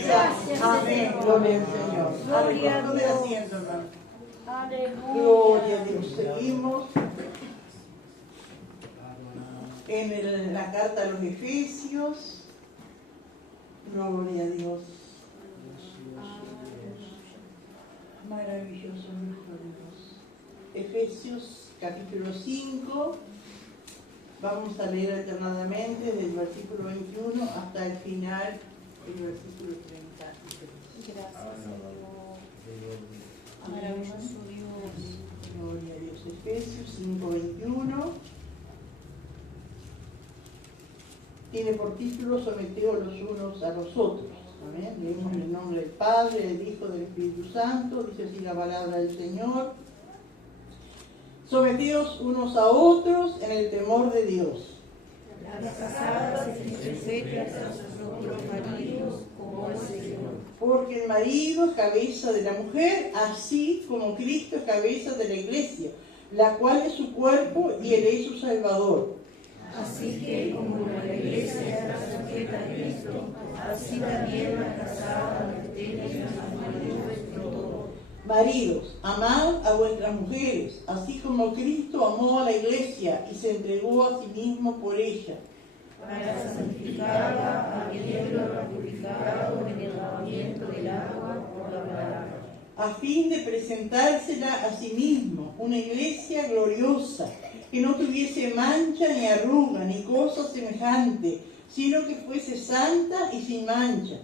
gracias. Amén. Gloria al Señor. Gloria a Tome Dios. asiento, hermano. Aleluya. Gloria a Dios. Seguimos en la carta a los Efesios. Gloria a Dios. Maravilloso nuestro Dios. Efesios capítulo 5. Vamos a leer alternadamente desde el versículo 21 hasta el final del versículo 33. Gracias, Señor. Maravilloso Dios. Gloria a Dios. Efesios 5:21. Tiene por título: someteos los unos a los otros. Amén. Leemos en el nombre del Padre, del Hijo, del Espíritu Santo. Dice así la palabra del Señor. Someteos unos a otros en el temor de Dios. Las casadas estén sujetas a sus propios maridos como el Señor. Porque el marido es cabeza de la mujer, así como Cristo es cabeza de la iglesia, la cual es su cuerpo y él es su Salvador. Así que como la iglesia está sujeta a Cristo, así también las casadas estén a sus maridos en todo. Maridos, amad a vuestras mujeres, así como Cristo amó a la iglesia y se entregó a sí mismo por ella, para santificarla, habiéndola purificado en el lavamiento del agua por la palabra, a fin de presentársela a sí mismo, una iglesia gloriosa, que no tuviese mancha ni arruga ni cosa semejante, sino que fuese santa y sin mancha.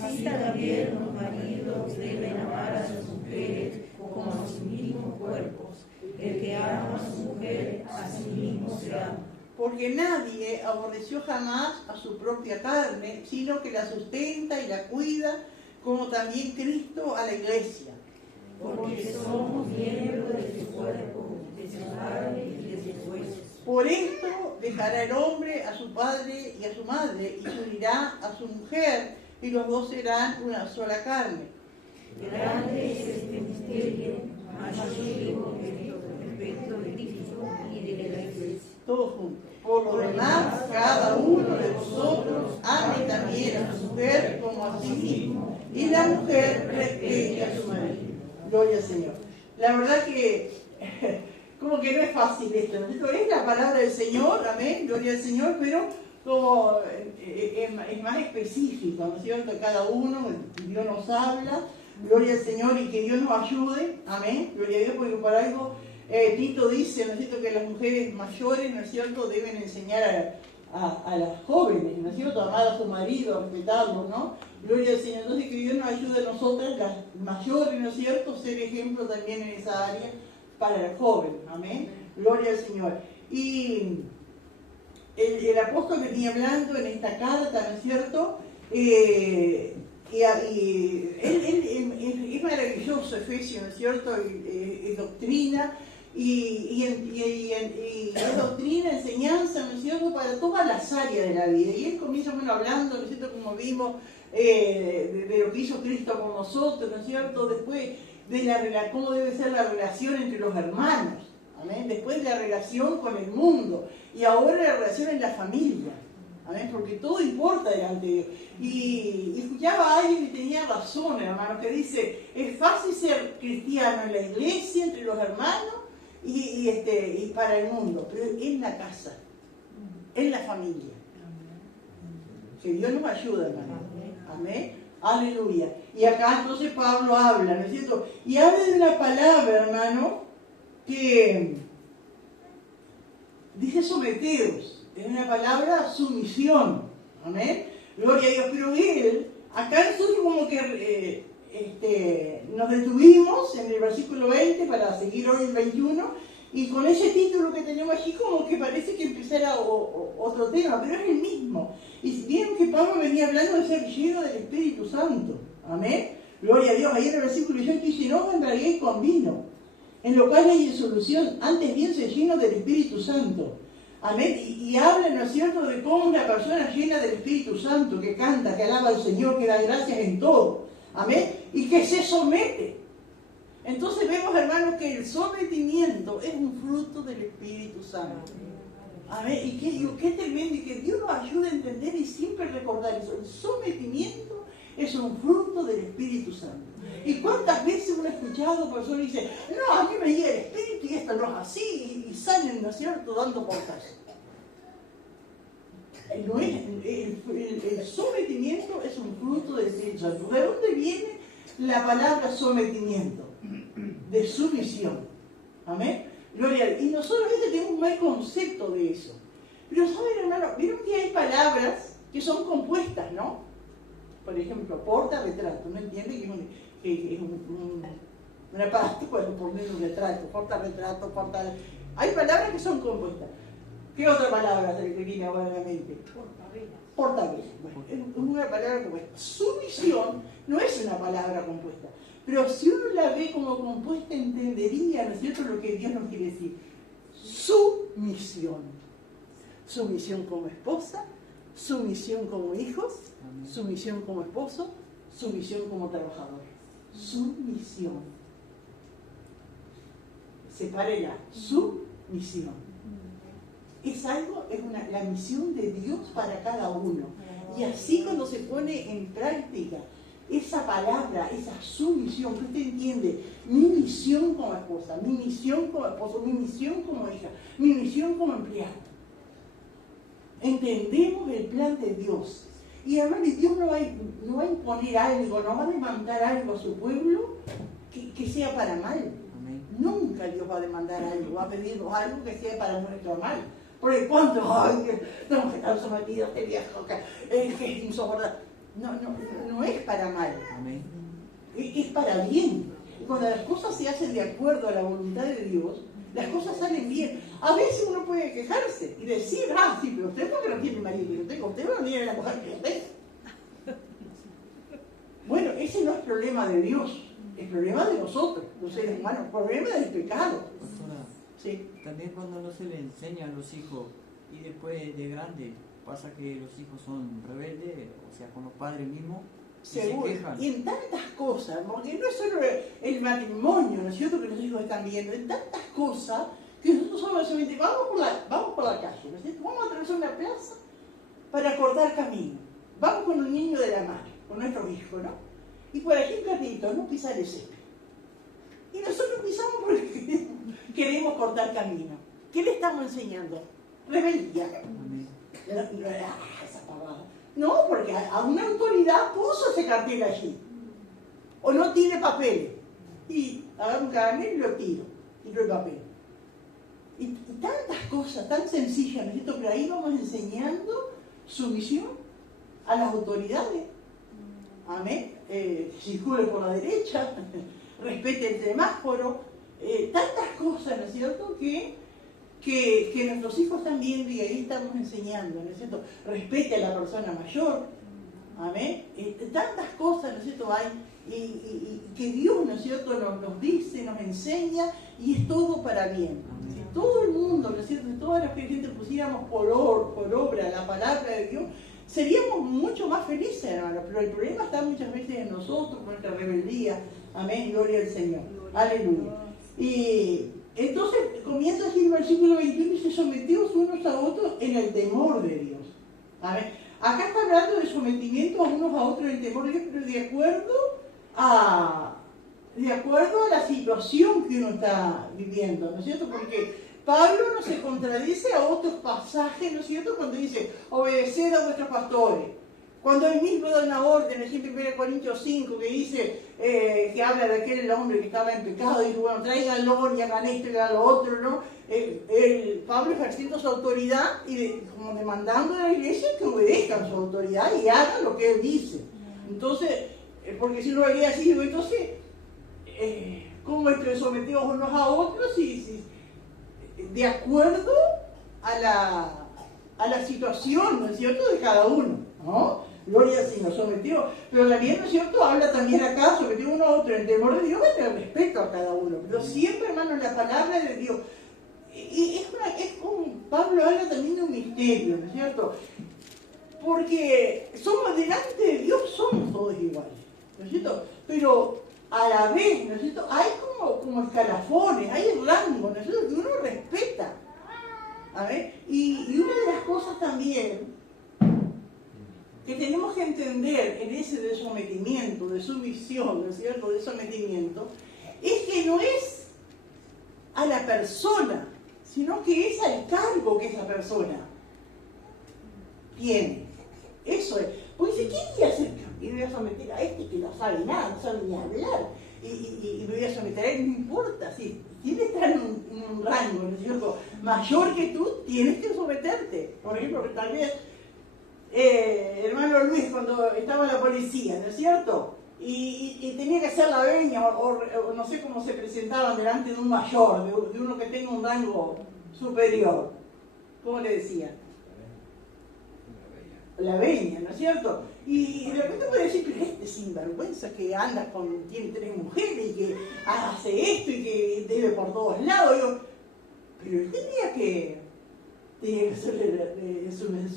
Así también los maridos deben amar a sus mujeres como a sus mismos cuerpos. El que ama a su mujer, a sí mismo se ama. Porque nadie aborreció jamás a su propia carne, sino que la sustenta y la cuida, como también Cristo a la iglesia. Porque somos miembros de su cuerpo, de su carne y de sus huesos. Por esto dejará el hombre a su padre y a su madre, y se unirá a su mujer, y los dos serán una sola carne. Grande es este misterio, mas yo digo que respecto de Cristo y de la iglesia. Todos juntos. Por lo demás, cada uno de vosotros ame también a su mujer como a sí mismo, y la mujer respete a su marido. Gloria al Señor. La verdad que como que no es fácil esto, ¿no? Es la palabra del Señor, amén, gloria al Señor, pero como es más específico, ¿no es cierto? Cada uno, Dios nos habla, gloria al Señor, y que Dios nos ayude, amén, gloria a Dios, porque por algo Tito dice, ¿no es cierto?, que las mujeres mayores, ¿no es cierto?, deben enseñar a las jóvenes, ¿no es cierto?, amar a su marido, respetarlo, ¿no? Gloria al Señor. Entonces que Dios nos ayude a nosotras, las mayores, ¿no es cierto?, ser ejemplo también en esa área para el joven, amén, gloria al Señor. Y el apóstol venía hablando en esta carta, ¿no es cierto?, es maravilloso Efesios, ¿no es cierto?, es doctrina, y es doctrina, enseñanza, ¿no es cierto?, para todas las áreas de la vida. Y él comienza hablando, ¿no es cierto?, como vimos, de lo que hizo Cristo con nosotros, ¿no es cierto?, después de cómo debe ser la relación entre los hermanos, amén, después de la relación con el mundo, y ahora la relación en la familia, amén, porque todo importa delante de Dios. Y escuchaba a alguien que tenía razón, hermano, que dice, es fácil ser cristiano en la iglesia, entre los hermanos, y para el mundo, pero en la casa, en la familia. Que Dios nos ayude, hermano. Amén. Aleluya. Y acá entonces Pablo habla, ¿no es cierto? Y habla de una palabra, hermano, que dice someteos. Es una palabra sumisión. Amén. Gloria a Dios. Pero él, acá nosotros como que nos detuvimos en el versículo 20 para seguir hoy el 21, y con ese título que tenemos aquí como que parece que empezara otro tema, pero es el mismo. Y vieron que Pablo venía hablando de ser lleno del Espíritu Santo. Amén. Gloria a Dios. Ahí en el versículo 18 dice, no os embriaguéis con vino, en lo cual hay disolución, antes bien se lleno del Espíritu Santo. Amén. Y habla, ¿no es cierto?, de cómo una persona llena del Espíritu Santo, que canta, que alaba al Señor, que da gracias en todo. Amén. Y que se somete. Entonces vemos, hermanos, que el sometimiento es un fruto del Espíritu Santo. Amén. Y qué tremendo, y que Dios nos ayude a entender y siempre recordar eso. El sometimiento es es un fruto del Espíritu Santo. ¿Y cuántas veces uno ha escuchado personas que dicen, no, a mí me guía el Espíritu y esto no es así, y salen, ¿no es cierto?, dando portazo. No es, el sometimiento es un fruto del Espíritu Santo. ¿De dónde viene la palabra sometimiento? De sumisión. Amén. Gloria a Dios. Y nosotros a veces tenemos un mal concepto de eso. Pero saben, hermano, vieron que hay palabras que son compuestas, ¿no? Por ejemplo, porta-retrato. ¿No entiende que es una palabra cuando ponen un retrato? Porta-retrato, porta... Hay palabras que son compuestas. ¿Qué otra palabra se le viene ahora a la mente? Portavelas. Bueno, es una palabra compuesta. Sumisión no es una palabra compuesta. Pero si uno la ve como compuesta, entendería, ¿no es cierto?, lo que Dios nos quiere decir. Sumisión. Sumisión como esposa, sumisión como hijos, sumisión como esposo, sumisión como trabajador. Sumisión. Sepárela. Sumisión. Es algo, es la misión de Dios para cada uno. Y así cuando se pone en práctica esa palabra, esa sumisión, que usted entiende, mi misión como esposa, mi misión como esposo, mi misión como hija, mi misión como empleado. Entendemos el plan de Dios. Y hermano, Dios no va a imponer algo, no va a demandar algo a su pueblo que sea para mal. Amén. Nunca Dios va a demandar algo, va a pedirnos algo que sea para nuestro mal. Porque cuánto, ay, tenemos que estar sometidos a este viejo que es insoportable. No es para mal. Amén. Es para bien. Y cuando las cosas se hacen de acuerdo a la voluntad de Dios, las cosas salen bien. A veces uno puede quejarse y decir, sí, pero usted porque no tiene el marido que yo tengo, usted no tiene la mujer que yo tengo. Bueno, ese no es problema de Dios, es problema de nosotros, los seres humanos, problema del pecado. Pastora, sí. También cuando no se le enseña a los hijos y después de grande pasa que los hijos son rebeldes, o sea, con los padres mismos, seguro, se quejan. Y en tantas cosas, porque no es solo el matrimonio, ¿no es cierto?, que los hijos están viendo, en tantas cosas que nosotros solamente vamos por la calle, ¿no es cierto?, vamos a atravesar una plaza para cortar camino, vamos con un niño de la mano, con nuestro hijo, ¿no? Y por aquí un carrito, no pisar el césped. Y nosotros pisamos porque queremos cortar camino. ¿Qué le estamos enseñando? Rebeldía. Esa pavada. No, porque a una autoridad puso ese cartel allí. O no tiene papeles. Y agarro un caramelo y lo tiro el papel. Y tantas cosas tan sencillas, ¿no es cierto? Pero ahí vamos enseñando sumisión a las autoridades. Amén. Circule por la derecha, respete el semáforo. Tantas cosas, ¿no es cierto?, que nuestros hijos están viendo y ahí estamos enseñando, ¿no es cierto? Respete a la persona mayor. Amén. Tantas cosas, ¿no es cierto?, hay y que Dios, ¿no es cierto?, nos dice, nos enseña y es todo para bien. Si todo el mundo, ¿no es cierto?, si toda la gente pusiéramos por obra la palabra de Dios, seríamos mucho más felices, hermano. Pero el problema está muchas veces en nosotros, con nuestra rebeldía. Amén, gloria al Señor. Aleluya. Y entonces comienza así el versículo 21 y dice: someteos unos a otros en el temor de Dios. Amén. Acá está hablando de sometimiento a unos a otros en el temor de Dios, pero de acuerdo a la situación que uno está viviendo, ¿no es cierto? Porque Pablo no se contradice a otros pasajes, ¿no es cierto?, cuando dice obedecer a vuestros pastores. Cuando él mismo da una orden, en 1 Corintios 5, que dice, que habla de aquel hombre que estaba en pecado, y dice, bueno, tráiganlo y hagan esto y hagan lo otro, ¿no? Pablo ejerciendo su autoridad y como demandando a la iglesia que obedezcan su autoridad y hagan lo que él dice. Entonces, porque si no haría así, entonces, ¿cómo es que sometemos unos a otros? Y de acuerdo a la situación, ¿no es cierto?, de cada uno, ¿no? Gloria al Señor, sometió. Pero también, ¿no es cierto?, habla también acá, sometió uno a otro en temor de Dios, en el respeto a cada uno. Pero siempre, hermano, la palabra de Dios. Y Pablo habla también de un misterio, ¿no es cierto? Porque somos delante de Dios, somos todos iguales, ¿no es cierto? Pero a la vez, ¿no es cierto?, hay como escalafones, hay rangos, ¿no es cierto?, que uno respeta. A ver, y una de las cosas también que tenemos que entender en ese de sometimiento, de sumisión, ¿no es cierto?, de sometimiento, es que no es a la persona, sino que es al cargo que esa persona tiene. Eso es. Porque dice, ¿qué voy a hacer? Y me voy a someter a este que no sabe nada, no sabe ni hablar. Y me voy a someter a él, no importa. Si tiene que estar en un rango, ¿no es cierto?, mayor que tú, tienes que someterte. Por ejemplo, tal vez, hermano Luis, cuando estaba en la policía, ¿no es cierto?, y tenía que hacer la veña, o no sé cómo se presentaban delante de un mayor, de uno que tenga un rango superior. ¿Cómo le decían? La veña, ¿no es cierto? Y de repente puede decir, pero este sinvergüenza que anda tiene 3 mujeres y que hace esto y que debe por todos lados. Digo, pero él tenía que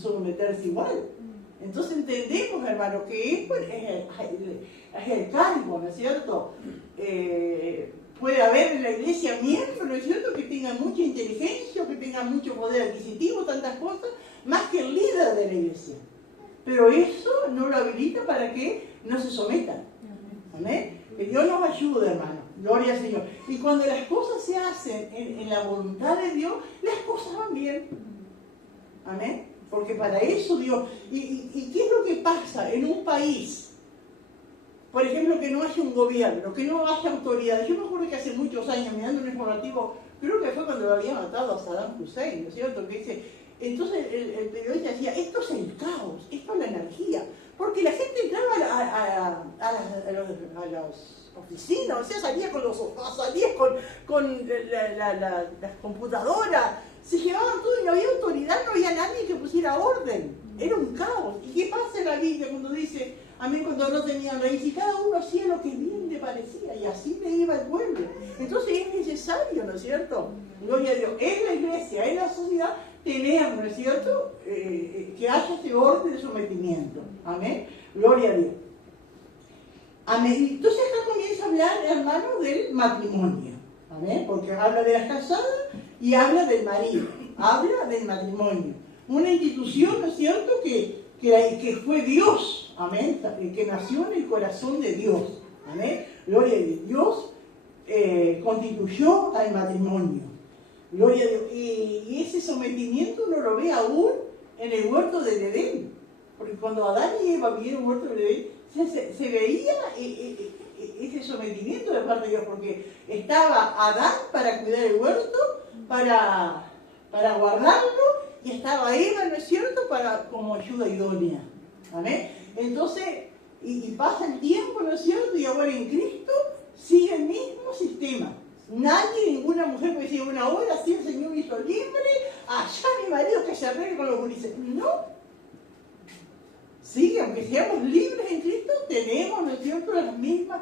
someterse igual. Entonces entendemos, hermano, que es el cargo, ¿no es cierto? Puede haber en la iglesia miembros, ¿no es cierto?, que tengan mucha inteligencia, que tengan mucho poder adquisitivo, tantas cosas, más que el líder de la iglesia. Pero eso no lo habilita para que no se sometan. Amén. Que Dios nos ayude, hermano. Gloria al Señor. Y cuando las cosas se hacen en la voluntad de Dios, las cosas van bien. Amén. Porque para eso Dios... ¿Y qué es lo que pasa en un país? Por ejemplo, que no haya un gobierno, que no haya autoridades. Yo me acuerdo que hace muchos años, mirando un informativo, creo que fue cuando lo había matado a Saddam Hussein, ¿no es cierto? Que dice, entonces el periodista decía, esto es el caos, esto es la energía. Porque la gente entraba a las oficinas, o sea, salía con los sofás, salía con las computadoras, se llevaban todo y no había autoridad, no había nadie que pusiera orden. Era un caos. ¿Y qué pasa en la Biblia cuando dice, amén, cuando no tenían rey? Y cada uno hacía lo que bien le parecía, y así le iba el pueblo. Entonces es necesario, ¿no es cierto? Gloria a Dios. En la iglesia, en la sociedad, tenemos, ¿no es cierto?, que haya ese orden de sometimiento. Amén. Gloria a Dios. Amén. Entonces acá comienza a hablar, hermano, del matrimonio. Amén. Porque habla de las casadas y habla del marido. Habla del matrimonio. Una institución, ¿no es cierto?, que fue Dios. Amén. Que nació en el corazón de Dios. Amén. Gloria a Dios. Dios constituyó al matrimonio. Gloria a Dios. Y ese sometimiento uno lo ve aún en el huerto del Edén. Porque cuando Adán y Eva vivieron el huerto del Edén, se veía ese sometimiento de parte de Dios. Porque estaba Adán para cuidar el huerto, para guardarlo, y estaba Eva, ¿no es cierto?, como ayuda idónea. ¿Amén? Entonces, y pasa el tiempo, ¿no es cierto?, y ahora en Cristo sigue el mismo sistema. Nadie, ninguna mujer puede decir, una hora, si el Señor me hizo libre, allá mi marido que se arregle con los gurises. No. Sí, aunque seamos libres en Cristo, tenemos, ¿no es cierto?, las mismas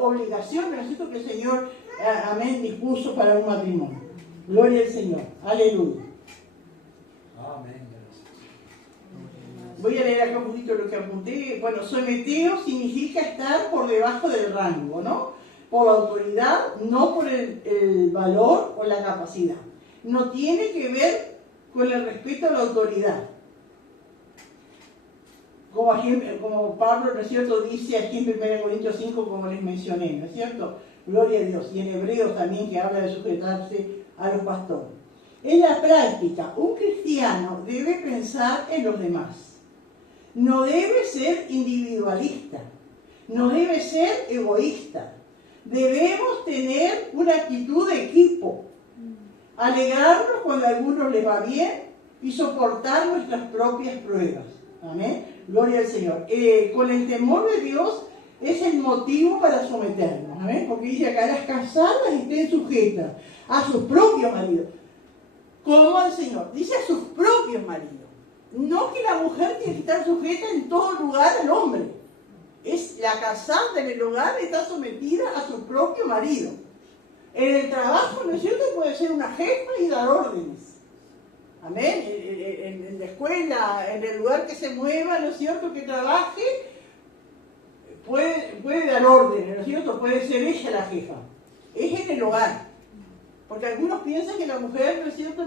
obligaciones, ¿no es cierto?, que el Señor, amén, dispuso para un matrimonio. Gloria al Señor. Aleluya. Amén. Voy a leer acá un poquito lo que apunté. Bueno, someteo significa estar por debajo del rango, ¿no? Por la autoridad, no por el valor o la capacidad. No tiene que ver con el respeto a la autoridad. Como Pablo, ¿no es cierto?, dice aquí en 1 Corintios 5, como les mencioné, ¿no es cierto? Gloria a Dios. Y en Hebreos también, que habla de sujetarse a los pastores. En la práctica, un cristiano debe pensar en los demás. No debe ser individualista. No debe ser egoísta. Debemos tener una actitud de equipo. Alegrarnos cuando a algunos les va bien y soportar nuestras propias pruebas. Amén. Gloria al Señor. Con el temor de Dios es el motivo para someternos. Amén. Porque dice acá, las casadas estén sujetas a sus propios maridos. Como al Señor. Dice a sus propios maridos. No que la mujer tiene que estar sujeta en todo lugar al hombre. Es la casada en el hogar, está sometida a su propio marido. En el trabajo, ¿no es cierto?, puede ser una jefa y dar órdenes. Amén. En la escuela, en el lugar que se mueva, ¿no es cierto?, que trabaje, puede dar órdenes, ¿no es cierto?, puede ser ella la jefa. Es en el hogar. Porque algunos piensan que la mujer, ¿no es cierto?,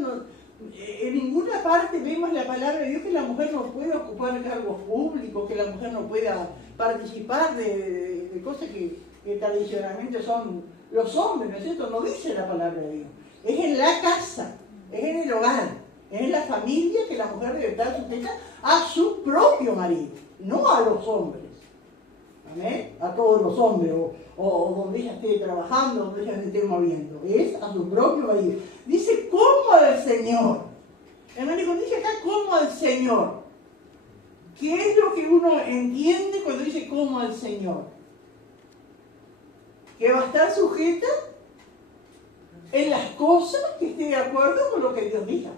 En ninguna parte vemos la palabra de Dios que la mujer no pueda ocupar cargos públicos, que la mujer no pueda participar de cosas que tradicionalmente son los hombres, ¿no es cierto? No dice la palabra de Dios. Es en la casa, es en el hogar, es en la familia que la mujer debe estar sujeta a su propio marido, no a los hombres. ¿Amén? A todos los hombres, o donde ella esté trabajando, donde ella se esté moviendo. Es a su propio marido. Dice, como al Señor. Hermano, cuando dice acá, como al Señor, ¿qué es lo que uno entiende cuando dice como al Señor? Que va a estar sujeta en las cosas que esté de acuerdo con lo que Dios diga.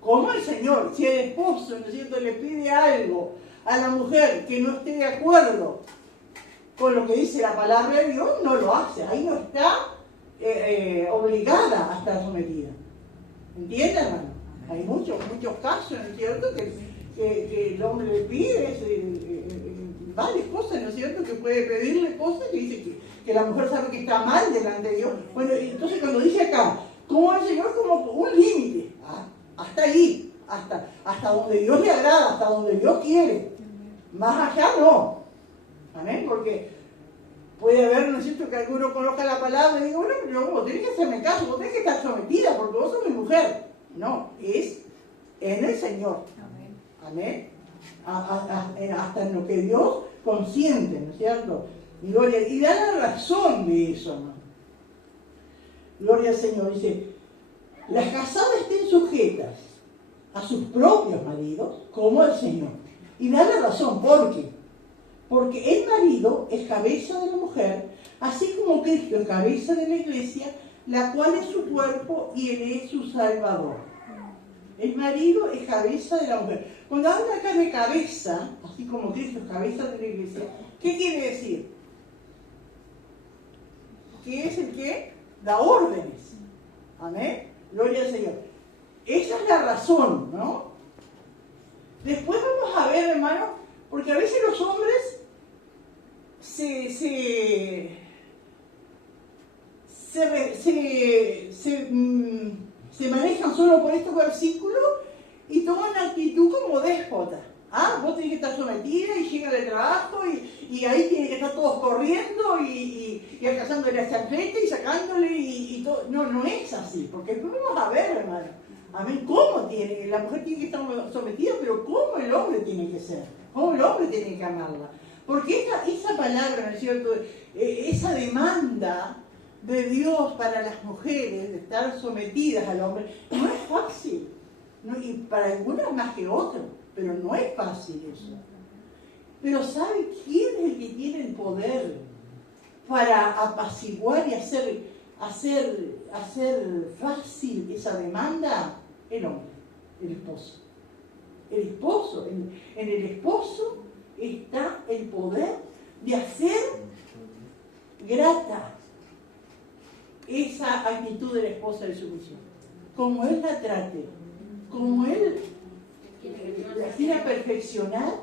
Como el Señor, si el esposo, ¿no es cierto?, le pide algo a la mujer que no esté de acuerdo con lo que dice la palabra de Dios, no lo hace. Ahí no está obligada a estar sometida. ¿Entienden, hermano? Hay muchos casos, ¿no es cierto?, que el hombre le pide varias cosas, ¿no es cierto?, que puede pedirle cosas que dice que la mujer sabe que está mal delante de Dios. Bueno, entonces cuando dice acá, como el Señor, como un límite, hasta ahí, hasta donde Dios le agrada, hasta donde Dios quiere. Más allá no. Amén, porque puede haber, ¿no es cierto?, que alguno conozca la palabra y diga, bueno, pero vos tenés que hacerme caso, vos tenés que estar sometida, porque vos sos mi mujer. No, es en el Señor. Amén. Hasta en lo que Dios consiente, ¿no es cierto? Gloria, y da la razón de eso, ¿no? Gloria al Señor. Dice, las casadas estén sujetas a sus propios maridos como al Señor. Y da la razón, ¿por qué? Porque el marido es cabeza de la mujer, así como Cristo es cabeza de la iglesia, la cual es su cuerpo y él es su Salvador. El marido es cabeza de la mujer. Cuando habla acá de cabeza, así como Cristo es cabeza de la iglesia, ¿qué quiere decir? Que es el que da órdenes. Amén. Gloria al Señor. Esa es la razón, ¿no? Después vamos a ver, hermano, porque a veces los hombres se manejan solo por estos versículos y toman una actitud como déspota. Vos tenés que estar sometida y llegan al trabajo y ahí tienen que estar todos corriendo y alcanzándole a chancleta y sacándole y todo. No es así, porque después vamos a ver, hermano. Amén, cómo tiene, la mujer tiene que estar sometida, pero cómo el hombre tiene que ser, cómo el hombre tiene que amarla. Porque esa palabra, ¿no es cierto?, esa demanda de Dios para las mujeres, de estar sometidas al hombre, no es fácil. ¿No? Y para algunas más que otras, pero no es fácil eso. Pero ¿sabe quién es el que tiene el poder para apaciguar y hacer fácil esa demanda? El hombre, el esposo. El esposo, en el esposo está el poder de hacer grata esa actitud de la esposa de sumisión. Como él la trate, como él la quiera perfeccionar,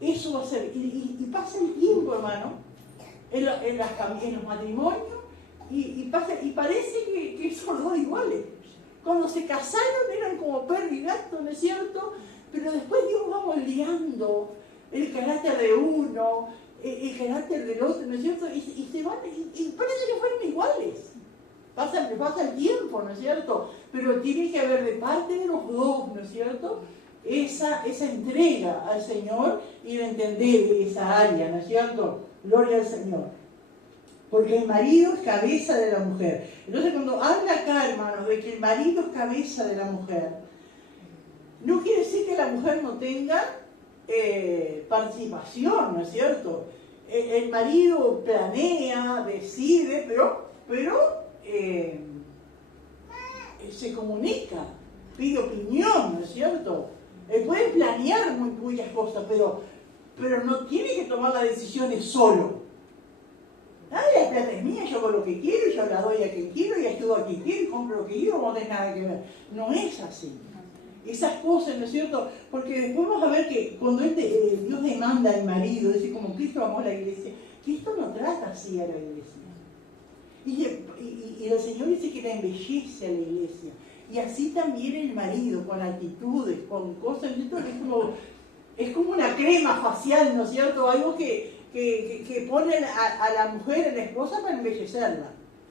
eso va a ser. Y pasa el tiempo, hermano, en los matrimonios, y parece que son dos iguales. Cuando se casaron eran como perro y gato, ¿no es cierto? Pero después Dios va moldeando el carácter de uno, el carácter del otro, ¿no es cierto? Y se van, y parece que fueron iguales. Pasa el tiempo, ¿no es cierto? Pero tiene que haber de parte de los dos, ¿no es cierto?, esa entrega al Señor y de entender esa área, ¿no es cierto? Gloria al Señor. Porque el marido es cabeza de la mujer. Entonces, cuando habla acá, hermanos, de que el marido es cabeza de la mujer, no quiere decir que la mujer no tenga participación, ¿no es cierto? El marido planea, decide, pero se comunica, pide opinión, ¿no es cierto? Puede planear muchas cosas, pero no tiene que tomar las decisiones solo. La plata es mía, yo hago lo que quiero, yo la doy a quien quiero y ayudo a quien quiero y compro lo que quiero, no tiene nada que ver. No es así. Esas cosas, ¿no es cierto? Porque después vamos a ver que cuando Dios demanda al marido, dice como Cristo amó a la iglesia, Cristo no trata así a la iglesia. Y el Señor dice que la embellece a la iglesia. Y así también el marido, con actitudes, con cosas, es como una crema facial, ¿no es cierto? Algo que pone a la mujer, a la esposa, para embellecerla,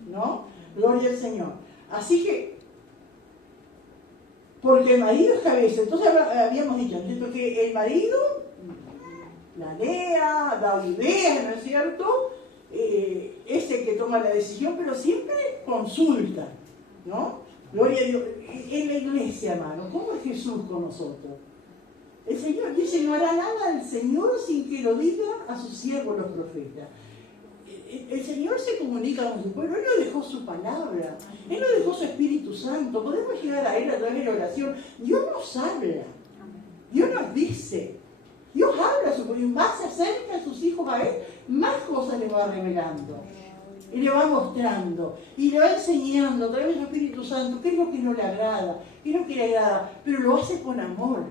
¿no? Gloria al Señor. Así que, porque el marido es cabeza, entonces habíamos dicho, ¿no es cierto? Que el marido planea, da ideas, ¿no es cierto? Es el que toma la decisión, pero siempre consulta, ¿no? Gloria a Dios. En la iglesia, hermano, ¿cómo es Jesús con nosotros? El Señor dice, no hará nada al Señor sin que lo diga a sus siervos los profetas. El Señor se comunica con su pueblo, Él nos dejó su palabra, Él nos dejó su Espíritu Santo, podemos llegar a Él a través de la oración. Dios nos habla, Dios nos dice, Dios habla a su pueblo, y más se acerca a sus hijos a Él, más cosas le va revelando, y le va mostrando, y le va enseñando a través del Espíritu Santo qué es lo que no le agrada, qué es lo que le agrada, pero lo hace con amor.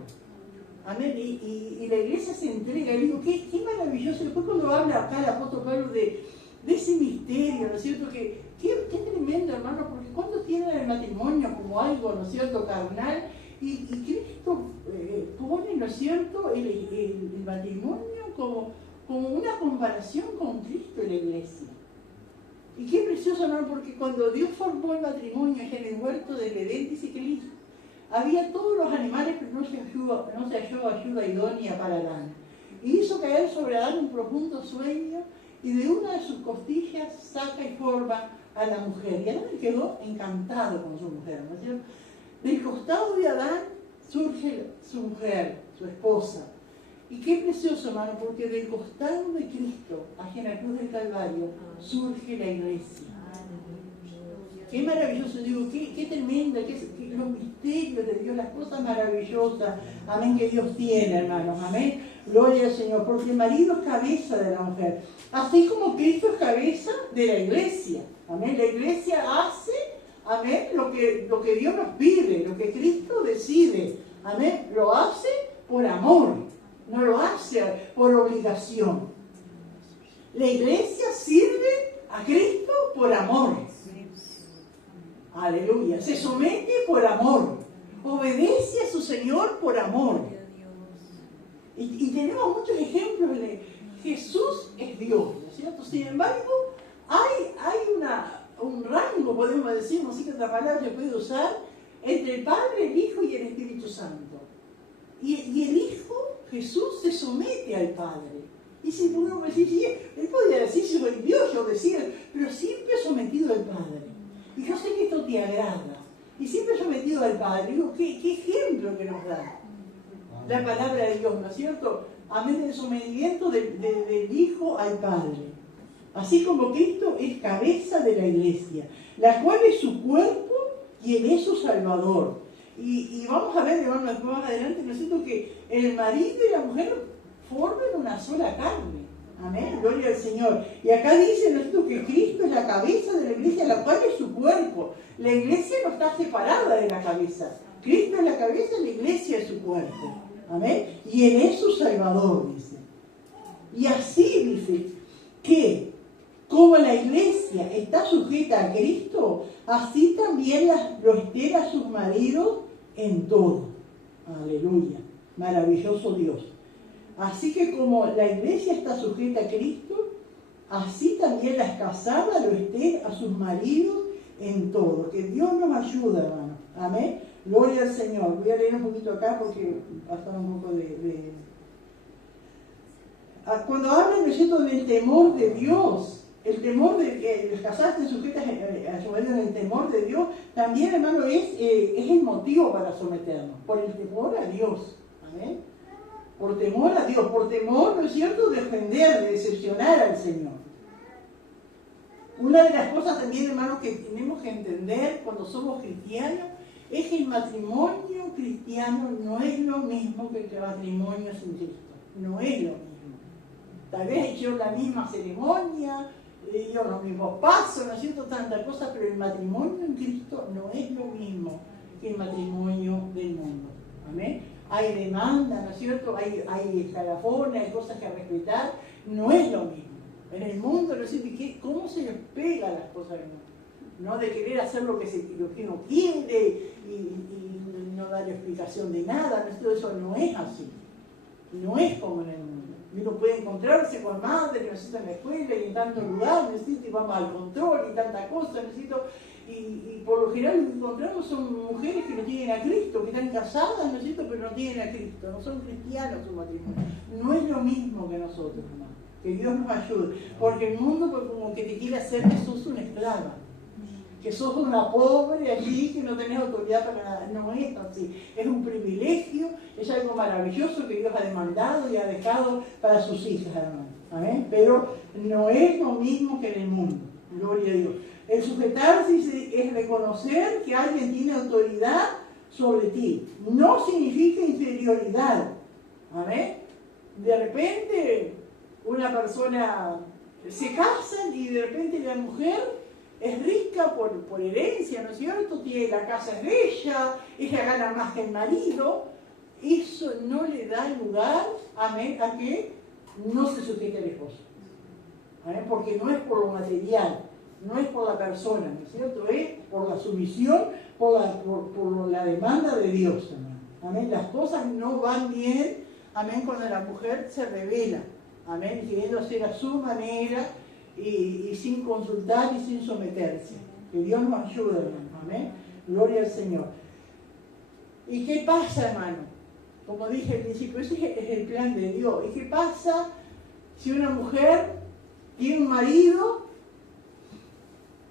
Amén. Y la iglesia se entrega, y digo, qué maravilloso. Después cuando habla acá el apóstol Pablo de ese misterio, ¿no es cierto? Qué tremendo, hermano, porque cuando tienen el matrimonio como algo, ¿no es cierto?, carnal, y Cristo pone, ¿no es cierto?, el matrimonio como una comparación con Cristo en la iglesia. Y qué precioso, hermano, porque cuando Dios formó el matrimonio en el huerto del Edén, dice que había todos los animales, pero no se halló ayuda idónea para Adán. Y hizo caer sobre Adán un profundo sueño, y de una de sus costillas saca y forma a la mujer. Y Adán quedó encantado con su mujer, ¿no es cierto? Del costado de Adán surge su mujer, su esposa. Y qué precioso, hermano, porque del costado de Cristo, hacia la cruz del Calvario, surge la iglesia. Qué maravilloso, digo, qué tremendo, los misterios de Dios, las cosas maravillosas, amén, que Dios tiene, hermanos, amén. Gloria al Señor, porque el marido es cabeza de la mujer, así como Cristo es cabeza de la iglesia, amén. La iglesia hace, amén, lo que Dios nos pide, lo que Cristo decide, amén, lo hace por amor, no lo hace por obligación. La iglesia sirve a Cristo por amor. Aleluya, se somete por amor, obedece a su Señor por amor. Y tenemos muchos ejemplos de Jesús es Dios, ¿no es cierto? Sin embargo, hay un rango, podemos decir, no sé qué otra palabra se puede usar, entre el Padre, el Hijo y el Espíritu Santo. Y el Hijo, Jesús, se somete al Padre. Y si podemos decir, sí, él podría decir, soy Dios, yo decía, pero siempre sometido al Padre. Y yo sé que esto te agrada. Y siempre sometido al Padre. Digo, ¿qué ejemplo que nos da la palabra de Dios, ¿no es cierto? Amén, del sometimiento del Hijo al Padre. Así como Cristo es cabeza de la iglesia, la cual es su cuerpo y Él es su Salvador. Y vamos a ver, hermano, después más adelante, ¿no es cierto?, que el marido y la mujer forman una sola carne. Amén, gloria al Señor. Y acá dice, ¿no es cierto?, que Cristo es la cabeza de la iglesia, la cual es su cuerpo. La iglesia no está separada de la cabeza. Cristo es la cabeza, la iglesia es su cuerpo. Amén. Y Él es su Salvador, dice. Y así dice que, como la iglesia está sujeta a Cristo, así también lo estén a sus maridos en todo. Aleluya. Maravilloso Dios. Así que como la iglesia está sujeta a Cristo, así también las casadas lo estén a sus maridos en todo. Que Dios nos ayude, hermano. Amén. Gloria al Señor. Voy a leer un poquito acá porque pasó un poco de... Cuando hablan, ¿no es cierto?, del temor de Dios, el temor de que las casadas estén sujetas a su marido en el temor de Dios, también, hermano, es el motivo para someternos, por el temor a Dios. Amén. Por temor a Dios, por temor, ¿no es cierto?, de ofender, de decepcionar al Señor. Una de las cosas también, hermanos, que tenemos que entender cuando somos cristianos, es que el matrimonio cristiano no es lo mismo que el matrimonio sin Cristo. No es lo mismo. Tal vez hicieron la misma ceremonia, dieron los mismos pasos, ¿no es cierto?, tantas cosas, pero el matrimonio en Cristo no es lo mismo que el matrimonio del mundo. Amén. Hay demanda, ¿no es cierto?, hay escalafones, hay cosas que respetar, no es lo mismo. En el mundo, ¿no es cierto?, ¿cómo se les pega las cosas del mundo? no de querer hacer lo que uno quiere y no dar explicación de nada. Todo eso no es así, no es como en el mundo. Uno puede encontrarse con madres que necesitan la escuela y en tantos lugares, y vamos al control y tanta cosa, y por lo general lo que encontramos son mujeres que no tienen a Cristo, que están casadas, pero no tienen a Cristo, no son cristianos su matrimonio. No es lo mismo que nosotros, hermano. Que Dios nos ayude, porque el mundo como que te quiere hacer que sos una esclava, que sos una pobre allí, que no tenés autoridad para nada. No es así, es un privilegio, es algo maravilloso que Dios ha demandado y ha dejado para sus hijas, hermano. ¿Amén? Pero no es lo mismo que en el mundo, gloria a Dios. El sujetarse es reconocer que alguien tiene autoridad sobre ti, no significa inferioridad. ¿Amén? De repente una persona se casa y de repente la mujer es rica por herencia, ¿no es cierto? Tiene la casa es bella, ella gana más que el marido. Eso no le da lugar, amén, a que no se sujete al esposo. ¿Amén? Porque no es por lo material, no es por la persona, ¿no es cierto? Es por la sumisión, por la demanda de Dios, amén. Amén. Las cosas no van bien, amén, cuando la mujer se revela, amén, queriendo hacer a su manera y sin consultar y sin someterse. Que Dios nos ayude, hermano, amén. Gloria al Señor. ¿Y qué pasa, hermano? Como dije al principio, ese es el plan de Dios. ¿Y qué pasa si una mujer tiene un marido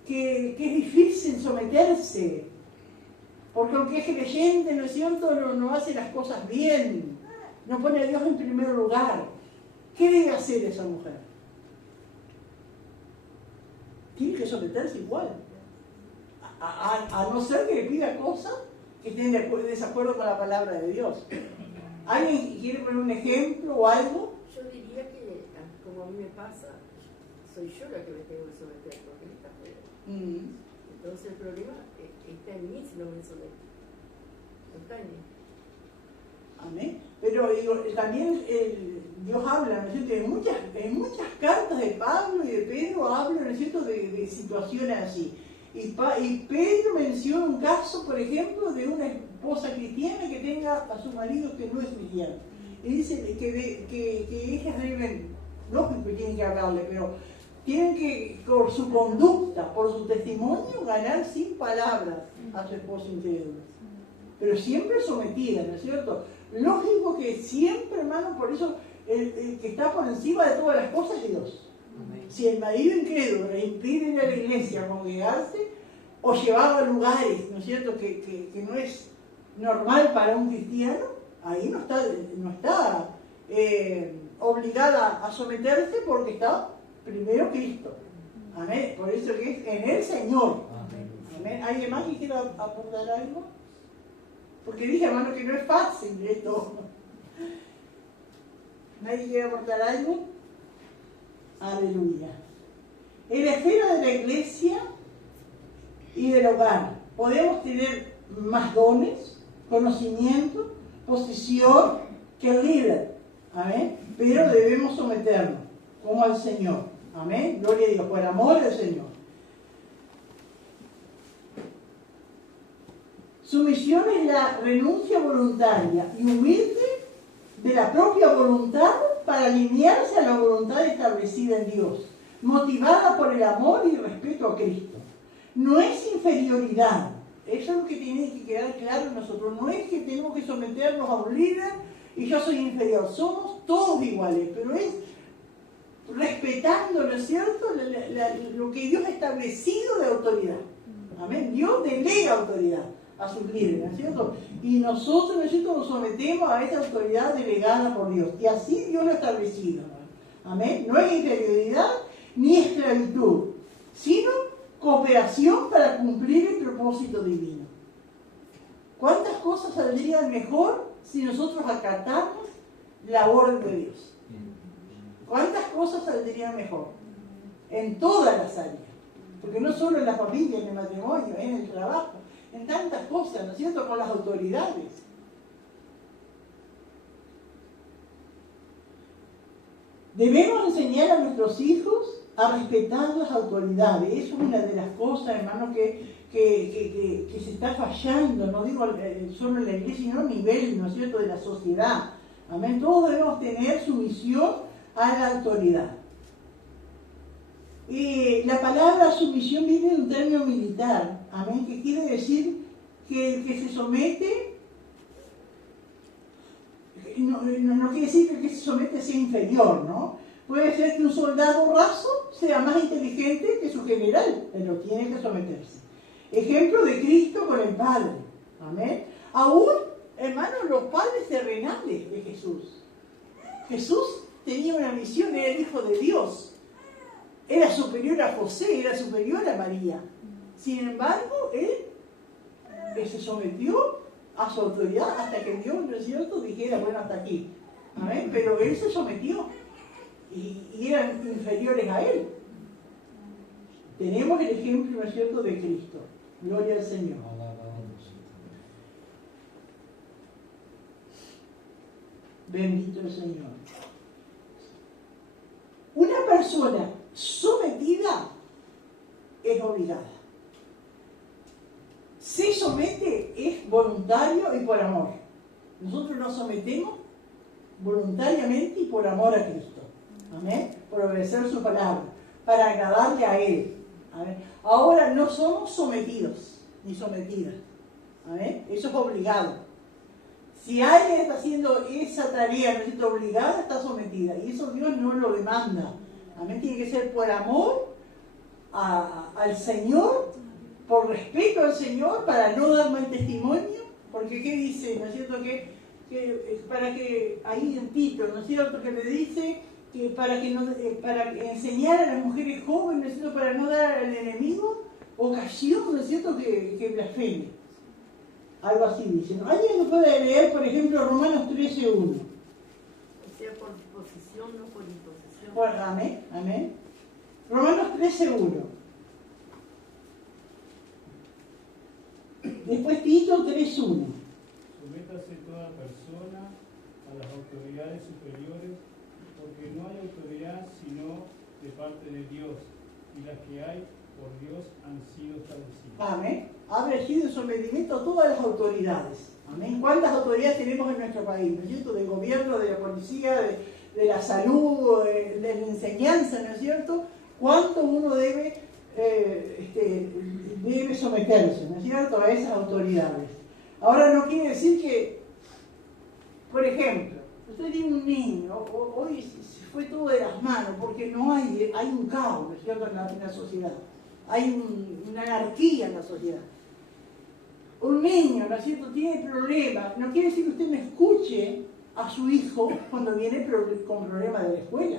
que es difícil someterse? Porque aunque es creyente, ¿no es cierto?, no hace las cosas bien, no pone a Dios en primer lugar. ¿Qué debe hacer esa mujer? Tiene que someterse igual. A no ser que le pida cosas que estén de desacuerdo con la palabra de Dios. ¿Alguien quiere poner un ejemplo o algo? Yo diría que, como a mí me pasa, soy yo la que me tengo que someter, porque él está fuera. Entonces el problema está en mí si no me someto. No está en mí. Amén. Pero digo, también Dios habla, ¿no es cierto? En muchas cartas de Pablo y de Pedro habla, ¿no es cierto?, de situaciones así. Y Pedro menciona un caso, por ejemplo, de una esposa cristiana que tenga a su marido que no es cristiano. Y dice que ellas deben, lógico que tienen que hablarle, pero tienen que, por su conducta, por su testimonio, ganar sin palabras a su esposo incrédulo. Pero siempre sometida, ¿no es cierto? Lógico que siempre, hermano, por eso el que está por encima de todas las cosas es Dios. Amén. Si el marido incrédulo le impide ir a la iglesia a congregarse o llevarlo a lugares, ¿no es cierto?, que no es normal para un cristiano, ahí no está obligada a someterse porque está primero Cristo. Amén. Por eso que es en el Señor. Amén. ¿Alguien más que quiera apuntar algo? Porque dije, hermano, que no es fácil esto. ¿Nadie quiere aportar algo? Aleluya. En la esfera de la iglesia y del hogar podemos tener más dones, conocimiento, posición que el líder. Amén. Pero debemos someternos como al Señor. Amén. Gloria a Dios, por amor al Señor. Sumisión es la renuncia voluntaria y humilde de la propia voluntad para alinearse a la voluntad establecida en Dios, motivada por el amor y el respeto a Cristo. No es inferioridad, eso es lo que tiene que quedar claro en nosotros. No es que tenemos que someternos a un líder y yo soy inferior, somos todos iguales, pero es respetando, ¿no es cierto?, lo que Dios ha establecido de autoridad. Amén. Dios delega autoridad a sus líderes, ¿no es cierto? Y nosotros, ¿no es cierto?, nos sometemos a esa autoridad delegada por Dios. Y así Dios lo ha establecido. Amén. No es inferioridad ni esclavitud, sino cooperación para cumplir el propósito divino. ¿Cuántas cosas saldrían mejor si nosotros acatamos la orden de Dios? ¿Cuántas cosas saldrían mejor? En todas las áreas. Porque no solo en la familia, en el matrimonio, en el trabajo, en tantas cosas, ¿no es cierto?, con las autoridades. Debemos enseñar a nuestros hijos a respetar las autoridades. Eso es una de las cosas, hermano, que se está fallando, no digo solo en la iglesia, sino a nivel, ¿no es cierto?, de la sociedad. Amén. Todos debemos tener sumisión a la autoridad. La palabra sumisión viene de un término militar, amén, que quiere decir que el que se somete, no quiere decir que el que se somete sea inferior, ¿no? Puede ser que un soldado raso sea más inteligente que su general, pero tiene que someterse. Ejemplo de Cristo con el Padre, amén. Aún, hermanos, los padres terrenales de Jesús. Jesús tenía una misión, era el Hijo de Dios. Era superior a José, era superior a María. Sin embargo, él se sometió a su autoridad hasta que Dios, ¿no es cierto?, dijera, bueno, hasta aquí. ¿Amén? Pero él se sometió y eran inferiores a él. Tenemos el ejemplo, ¿no es cierto?, de Cristo. Gloria al Señor. Bendito el Señor. Una persona sometida es obligada. Se somete es voluntario y por amor. Nosotros nos sometemos voluntariamente y por amor a Cristo. Amén. Por obedecer su palabra, para agradarle a Él. Amén. Ahora no somos sometidos ni sometidas. Amén. Eso es obligado. Si alguien está haciendo esa tarea, no está obligada, está sometida. Y eso Dios no lo demanda. Amén. Tiene que ser por amor al Señor, por respeto al Señor, para no dar mal testimonio. Porque ¿qué dice? ¿No es cierto? Que para que, ahí en Tito, ¿no es cierto? Que le dice que para enseñar a las mujeres jóvenes, ¿no es cierto? Para no dar al enemigo ocasión, ¿no es cierto? Que blasfeme. Algo así dice, ¿no? ¿Alguien lo puede leer, por ejemplo, Romanos 13:1? O sea, por disposición, no por imposición. Amén, amén. Romanos 13:1. Después Tito 3:1. Sométase toda persona a las autoridades superiores, porque no hay autoridad sino de parte de Dios, y las que hay por Dios han sido establecidas. Amén. Ha regido en sometimiento a todas las autoridades. Amén. ¿Cuántas autoridades tenemos en nuestro país? ¿No es cierto? Del gobierno, de la policía, de la salud, de la enseñanza, ¿no es cierto? ¿Cuánto uno debe someterse, ¿no es cierto?, a esas autoridades? Ahora no quiere decir que, por ejemplo, usted tiene un niño, hoy se fue todo de las manos, porque no hay un caos, ¿no es cierto?, en la sociedad. Hay una anarquía en la sociedad. Un niño, ¿no es cierto?, tiene problemas. No quiere decir que usted no escuche a su hijo cuando viene con problemas de la escuela.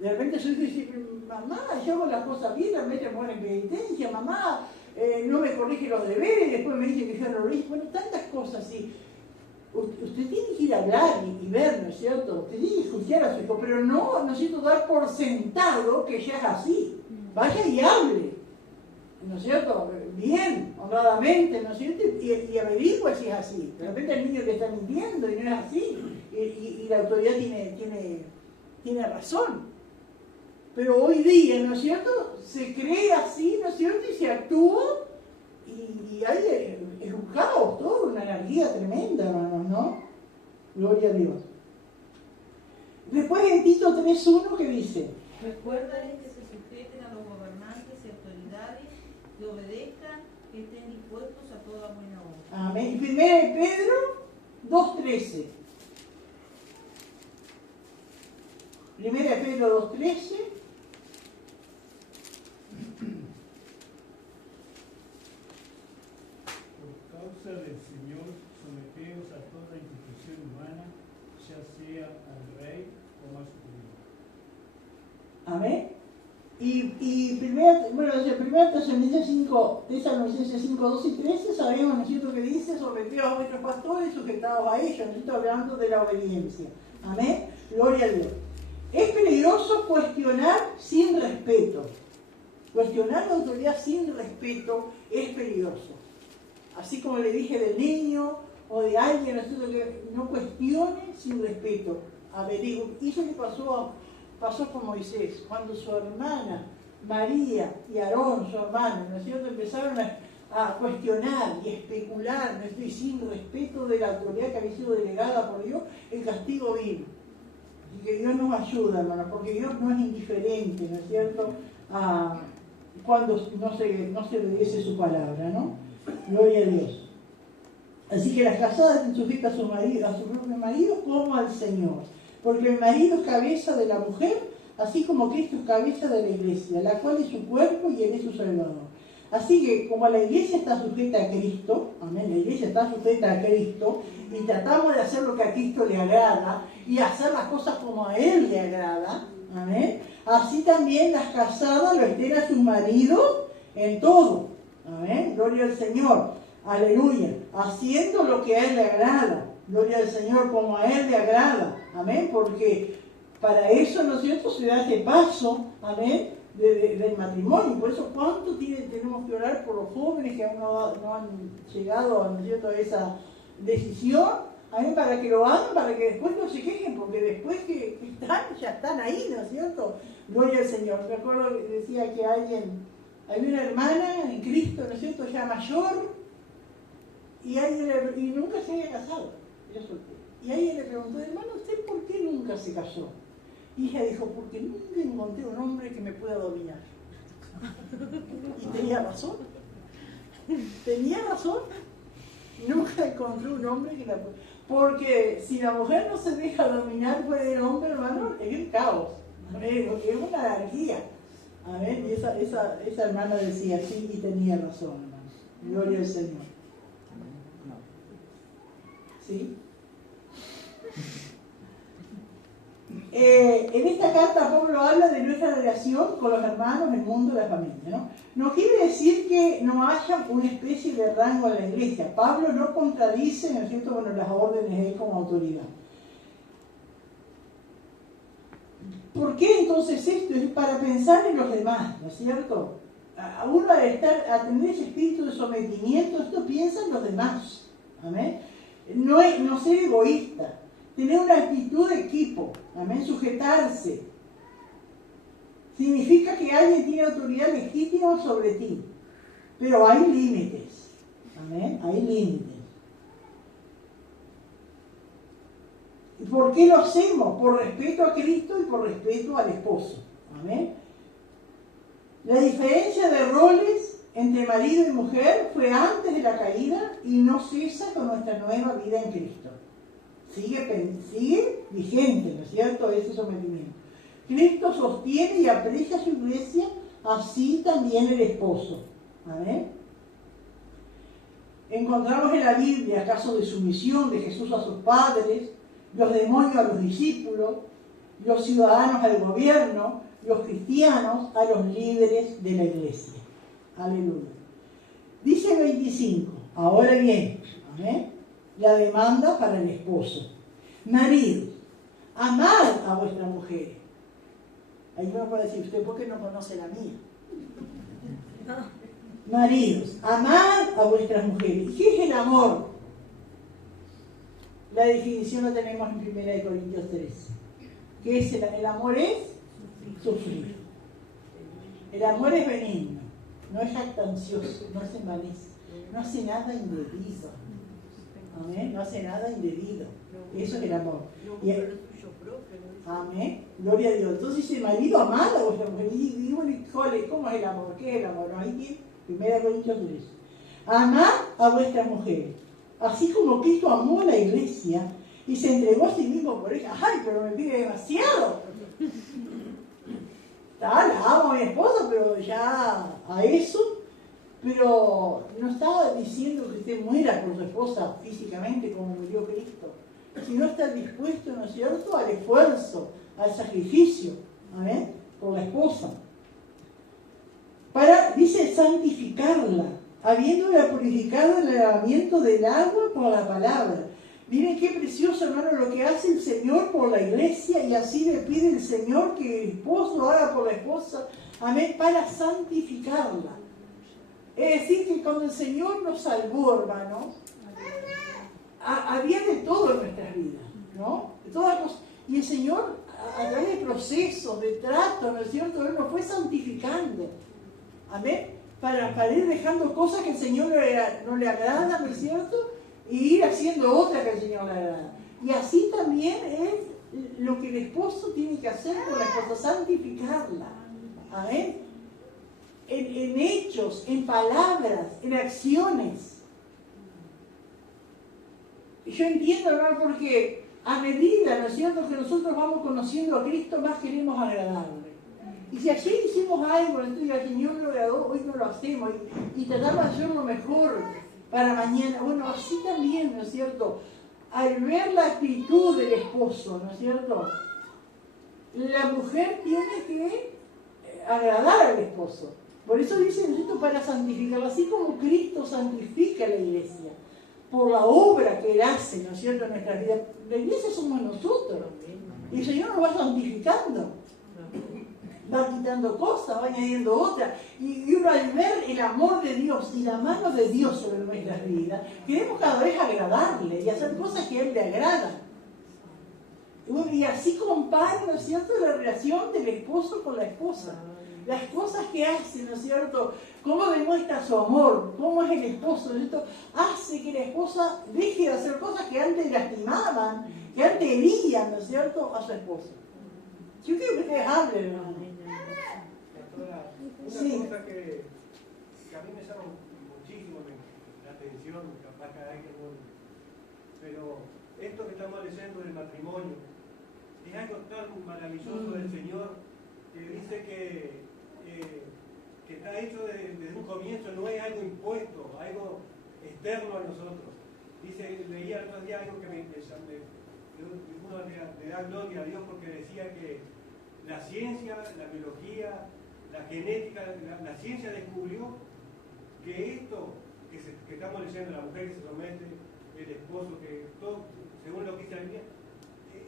De repente su hijo dice, mamá, yo hago las cosas bien, la me pone en penitencia, mamá, no me corrige los deberes, después me dice que yo no lo hice. Bueno, tantas cosas así. Usted tiene que ir a hablar y ver, ¿no es cierto? Usted tiene que escuchar a su hijo, pero no es cierto, dar por sentado que ya es así. Vaya y hable, ¿no es cierto? Bien, honradamente, ¿no es cierto? Y averigua si es así. De repente el niño le está mintiendo y no es así. Y la autoridad tiene razón. Pero hoy día, ¿no es cierto?, se cree así, ¿no es cierto?, y se actúa, y hay un caos, todo, una anarquía tremenda, hermanos, ¿no? Gloria a Dios. Después en Tito 3:1, ¿qué dice? Recuérdales que se sujeten a los gobernantes y autoridades, que obedezcan, que estén dispuestos a toda buena obra. Amén. Y 1 Pedro 2:13. 1 Pedro 2:13. Del Señor, someteos a toda institución humana, ya sea al rey o al superior. Amén. Y primera Tesalonicenses 5, 2 y 13, sabemos, ¿no es cierto?, que dice, someteos a vuestros pastores, sujetados a ellos, ¿no es cierto?, hablando de la obediencia. Amén. Gloria a Dios. Es peligroso cuestionar sin respeto. Cuestionar la autoridad sin respeto es peligroso. Así como le dije del niño o de alguien, ¿no es cierto?, que no cuestione sin respeto. Averigüe. Y eso le pasó pasó con Moisés, cuando su hermana María y Aarón, su hermano, ¿no es cierto?, empezaron a cuestionar y especular, ¿no es cierto?, y sin respeto de la autoridad que había sido delegada por Dios, el castigo vino. Y que Dios nos ayuda, hermanos, porque Dios no es indiferente, ¿no es cierto?, cuando no se obedece su palabra, ¿no? Gloria a Dios. Así que las casadas estén sujetas a su propio marido como al Señor. Porque el marido es cabeza de la mujer, así como Cristo es cabeza de la iglesia, la cual es su cuerpo y él es su Salvador. Así que como la iglesia está sujeta a Cristo, amén, la iglesia está sujeta a Cristo, y tratamos de hacer lo que a Cristo le agrada, y hacer las cosas como a Él le agrada, amén, así también las casadas lo estén a sus maridos en todo, amén, gloria al Señor, aleluya, haciendo lo que a Él le agrada, gloria al Señor, como a Él le agrada, amén, porque para eso, ¿no es cierto?, se da este paso, amén, del matrimonio. Por eso, ¿cuánto tenemos que orar por los jóvenes que aún no han llegado, ¿no es cierto?, a esa decisión, amén, para que lo hagan, para que después no se quejen, porque después que están, ya están ahí, ¿no es cierto? Gloria al Señor. Me acuerdo que decía que había una hermana en Cristo, ¿no es cierto?, ya mayor, y nunca se había casado, era soltera. Y alguien le preguntó, hermano, ¿usted por qué nunca se casó? Y ella dijo, porque nunca encontré un hombre que me pueda dominar. Y tenía razón. Tenía razón. Nunca encontré un hombre que la pueda. Porque si la mujer no se deja dominar por el hombre, hermano, es el caos. Es una anarquía. A ver, y esa hermana decía, sí, y tenía razón, hermano. Gloria al Señor. ¿Sí? En esta carta Pablo habla de nuestra relación con los hermanos, el mundo, la familia, ¿no? No quiere decir que no haya una especie de rango en la iglesia. Pablo no contradice, ¿no es cierto?, bueno, las órdenes de él como autoridad. ¿Por qué entonces esto? Es para pensar en los demás, ¿no es cierto? A uno al tener ese espíritu de sometimiento, esto piensa en los demás. ¿Amén? No ser egoísta. Tener una actitud de equipo, amén, sujetarse. Significa que alguien tiene autoridad legítima sobre ti, pero hay límites, amén, hay límites. ¿Y por qué lo hacemos? Por respeto a Cristo y por respeto al esposo, amén. La diferencia de roles entre marido y mujer fue antes de la caída y no cesa con nuestra nueva vida en Cristo. Sigue vigente, ¿no es cierto?, ese sometimiento. Cristo sostiene y aprecia a su iglesia, así también el esposo. ¿Amén? Encontramos en la Biblia casos de sumisión de Jesús a sus padres, los demonios a los discípulos, los ciudadanos al gobierno, los cristianos a los líderes de la iglesia. Aleluya. Dice el 25, ahora bien, amén, la demanda para el esposo. Maridos, amad a vuestras mujeres. Ahí uno puede decir, ¿usted por qué no conoce la mía? Maridos, amad a vuestras mujeres. ¿Qué es el amor? La definición la tenemos en 1 Corintios 13. ¿Qué es el amor? Es sufrir. El amor es benigno, no es jactancioso, no se envanece, no hace nada indebido. Amén, no hace nada indebido. Eso es el amor. Amén, gloria a Dios. Entonces dice, marido, amad a vuestra mujer. Y bueno, ¿cómo es el amor? ¿Qué es el amor? No, ahí tiene 1 Corintios 3. Amad a vuestras mujeres, así como Cristo amó a la iglesia y se entregó a sí mismo por ella. Ay, pero me pide demasiado. La amo a mi esposa, pero ya a eso. Pero no estaba diciendo que usted muera por su esposa físicamente como murió Cristo, sino estar dispuesto, ¿no es cierto?, al esfuerzo, al sacrificio, ¿amén?, por la esposa. Dice, santificarla, habiéndola purificado en el lavamiento del agua por la palabra. Miren qué precioso, hermano, lo que hace el Señor por la iglesia, y así le pide el Señor que el esposo lo haga por la esposa, amén, para santificarla. Es decir, que cuando el Señor nos salvó, hermanos, había de todo en nuestras vidas, ¿no? De todas cosas. Y el Señor a través de procesos, de tratos, ¿no es cierto? Él nos fue santificando. Amén. Para ir dejando cosas que el Señor no le agrada, ¿no es cierto? Y ir haciendo otras que al Señor le agrada. Y así también es lo que el esposo tiene que hacer con la esposa, santificarla. Amén. En hechos, en palabras, en acciones. Y yo entiendo, hermano, porque a medida, ¿no es cierto?, que nosotros vamos conociendo a Cristo, más queremos agradarle. Y si ayer hicimos algo, y al Señor lo agradó, hoy no lo hacemos, y tratamos de hacer lo mejor para mañana. Bueno, así también, ¿no es cierto?, al ver la actitud del esposo, ¿no es cierto?, la mujer tiene que agradar al esposo. Por eso dice, ¿no es cierto?, para santificarlo, así como Cristo santifica a la iglesia, por la obra que Él hace, ¿no es cierto?, en nuestra vida. La iglesia somos nosotros, y el Señor nos va santificando. Va quitando cosas, va añadiendo otras. Y uno al ver el amor de Dios y la mano de Dios sobre nuestras vidas, queremos cada vez agradarle y hacer cosas que a Él le agradan. Y así compara, ¿no es cierto?, la relación del esposo con la esposa. Las cosas que hace, ¿no es cierto?, cómo demuestra su amor, cómo es el esposo, ¿no es cierto?, hace que la esposa deje de hacer cosas que antes lastimaban, que antes herían, ¿no es cierto?, a su esposo. Yo quiero que ustedes hablen, hermano. Una Sí. cosa que a mí me llama muchísimo la atención, capaz que hay que no, pero esto que estamos leyendo del matrimonio es algo tan maravilloso del Señor, que dice que está hecho desde un comienzo, no es algo impuesto, algo externo a nosotros. Dice, leía el otro día algo que uno le da gloria a Dios, porque decía que la ciencia, la biología, la genética, la ciencia descubrió que esto que estamos leyendo, la mujer que se somete, el esposo, que todo, según lo que dice la Biblia,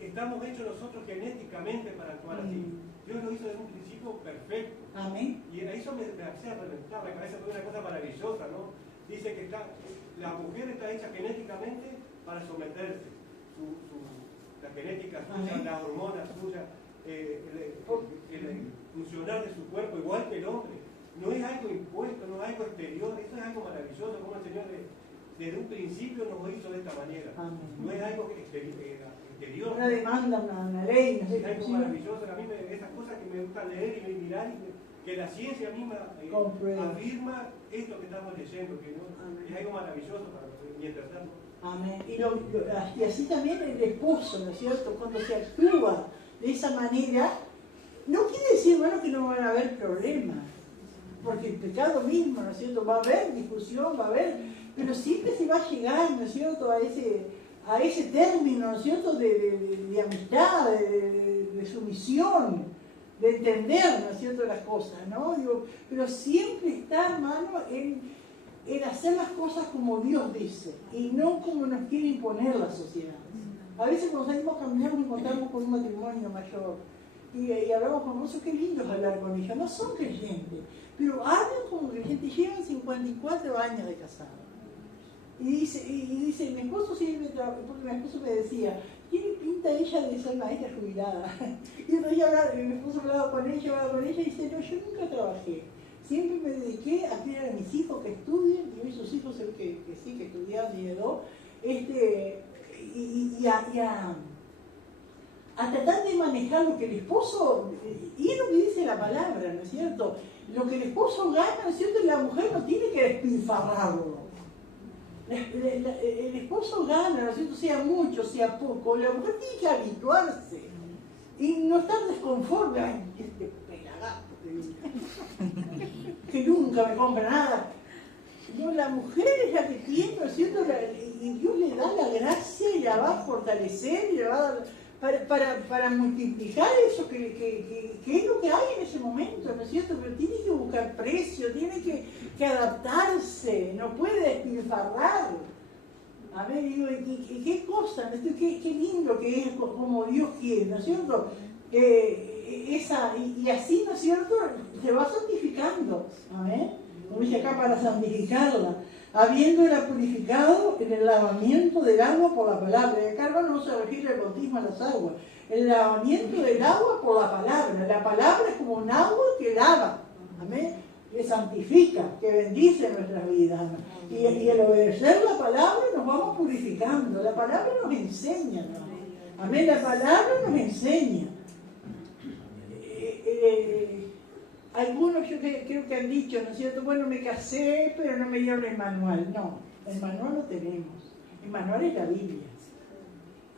estamos hechos nosotros genéticamente para actuar así. Dios lo hizo desde un principio perfecto. Amén. Y a eso me hacía reventar la cabeza, fue una cosa maravillosa, ¿no? Dice que la mujer está hecha genéticamente para someterse. La genética suya, Amén. las hormonas suyas, el funcionar de su cuerpo, igual que el hombre. No es algo impuesto, no es algo exterior, eso es algo maravilloso, como el Señor desde un principio nos hizo de esta manera. Amén. No es algo exterior. Una demanda, una ley, no sé Es qué. algo maravilloso, a mí esas cosas que me gusta leer y mirar, que la ciencia misma afirma esto que estamos leyendo, que no, es algo maravilloso para mientras tanto. Amén. Y así también el esposo, ¿no es cierto?, cuando se actúa de esa manera, no quiere decir, bueno, que no van a haber problemas, porque el pecado mismo, ¿no es cierto?, va a haber discusión, va a haber, pero siempre se va a llegar, ¿no es cierto?, a ese término, ¿no es cierto?, de amistad, de sumisión, de entender, ¿no es cierto?, las cosas, ¿no? Digo, pero siempre está, hermano, en hacer las cosas como Dios dice y no como nos quiere imponer la sociedad. A veces cuando salimos a caminar nos encontramos con un matrimonio mayor y hablamos con nosotros, qué lindo es hablar con ellos, no son creyentes, pero hablan como creyentes, llevan 54 años de casados. Y dice, mi esposo siempre, porque mi esposo me decía, tiene pinta ella de ser maestra jubilada. Y entonces mi esposo hablaba con ella y dice, no, yo nunca trabajé. Siempre me dediqué a criar a mis hijos que estudien, y esos hijos que sí, que estudiaban y de dos, a tratar de manejar lo que el esposo, y es lo que dice la palabra, ¿no es cierto? Lo que el esposo gana, ¿no es cierto? La mujer no tiene que despilfarrarlo. El esposo gana, ¿no es cierto?, sea mucho, sea poco, la mujer tiene que habituarse y no estar desconforme. Ay, este pelagato que nunca me compra nada. No, la mujer es la que tiene, ¿no es cierto?, y Dios le da la gracia y la va a fortalecer y la va a dar para multiplicar eso que es lo que hay en ese momento, ¿no es cierto? Pero tiene que buscar precio, tiene que adaptarse, no puede despilfarrar. A ver, digo, ¿y qué cosa? Qué lindo que es como Dios quiere, ¿no es cierto? Y así, ¿no es cierto?, se va santificando, ¿amén? Como dice acá, para santificarla, habiéndola purificado en el lavamiento del agua por la palabra. Y acá, hermano, no se refiere al bautismo a las aguas. El lavamiento del agua por la palabra. La palabra es como un agua que lava. Amén. Que santifica, que bendice nuestras vidas. Y el obedecer la palabra nos vamos purificando. La palabra nos enseña, ¿no? Amén, la palabra nos enseña. Algunos yo creo que han dicho, ¿no es cierto? Bueno, me casé, pero no me dieron el manual. No, el manual lo tenemos. El manual es la Biblia.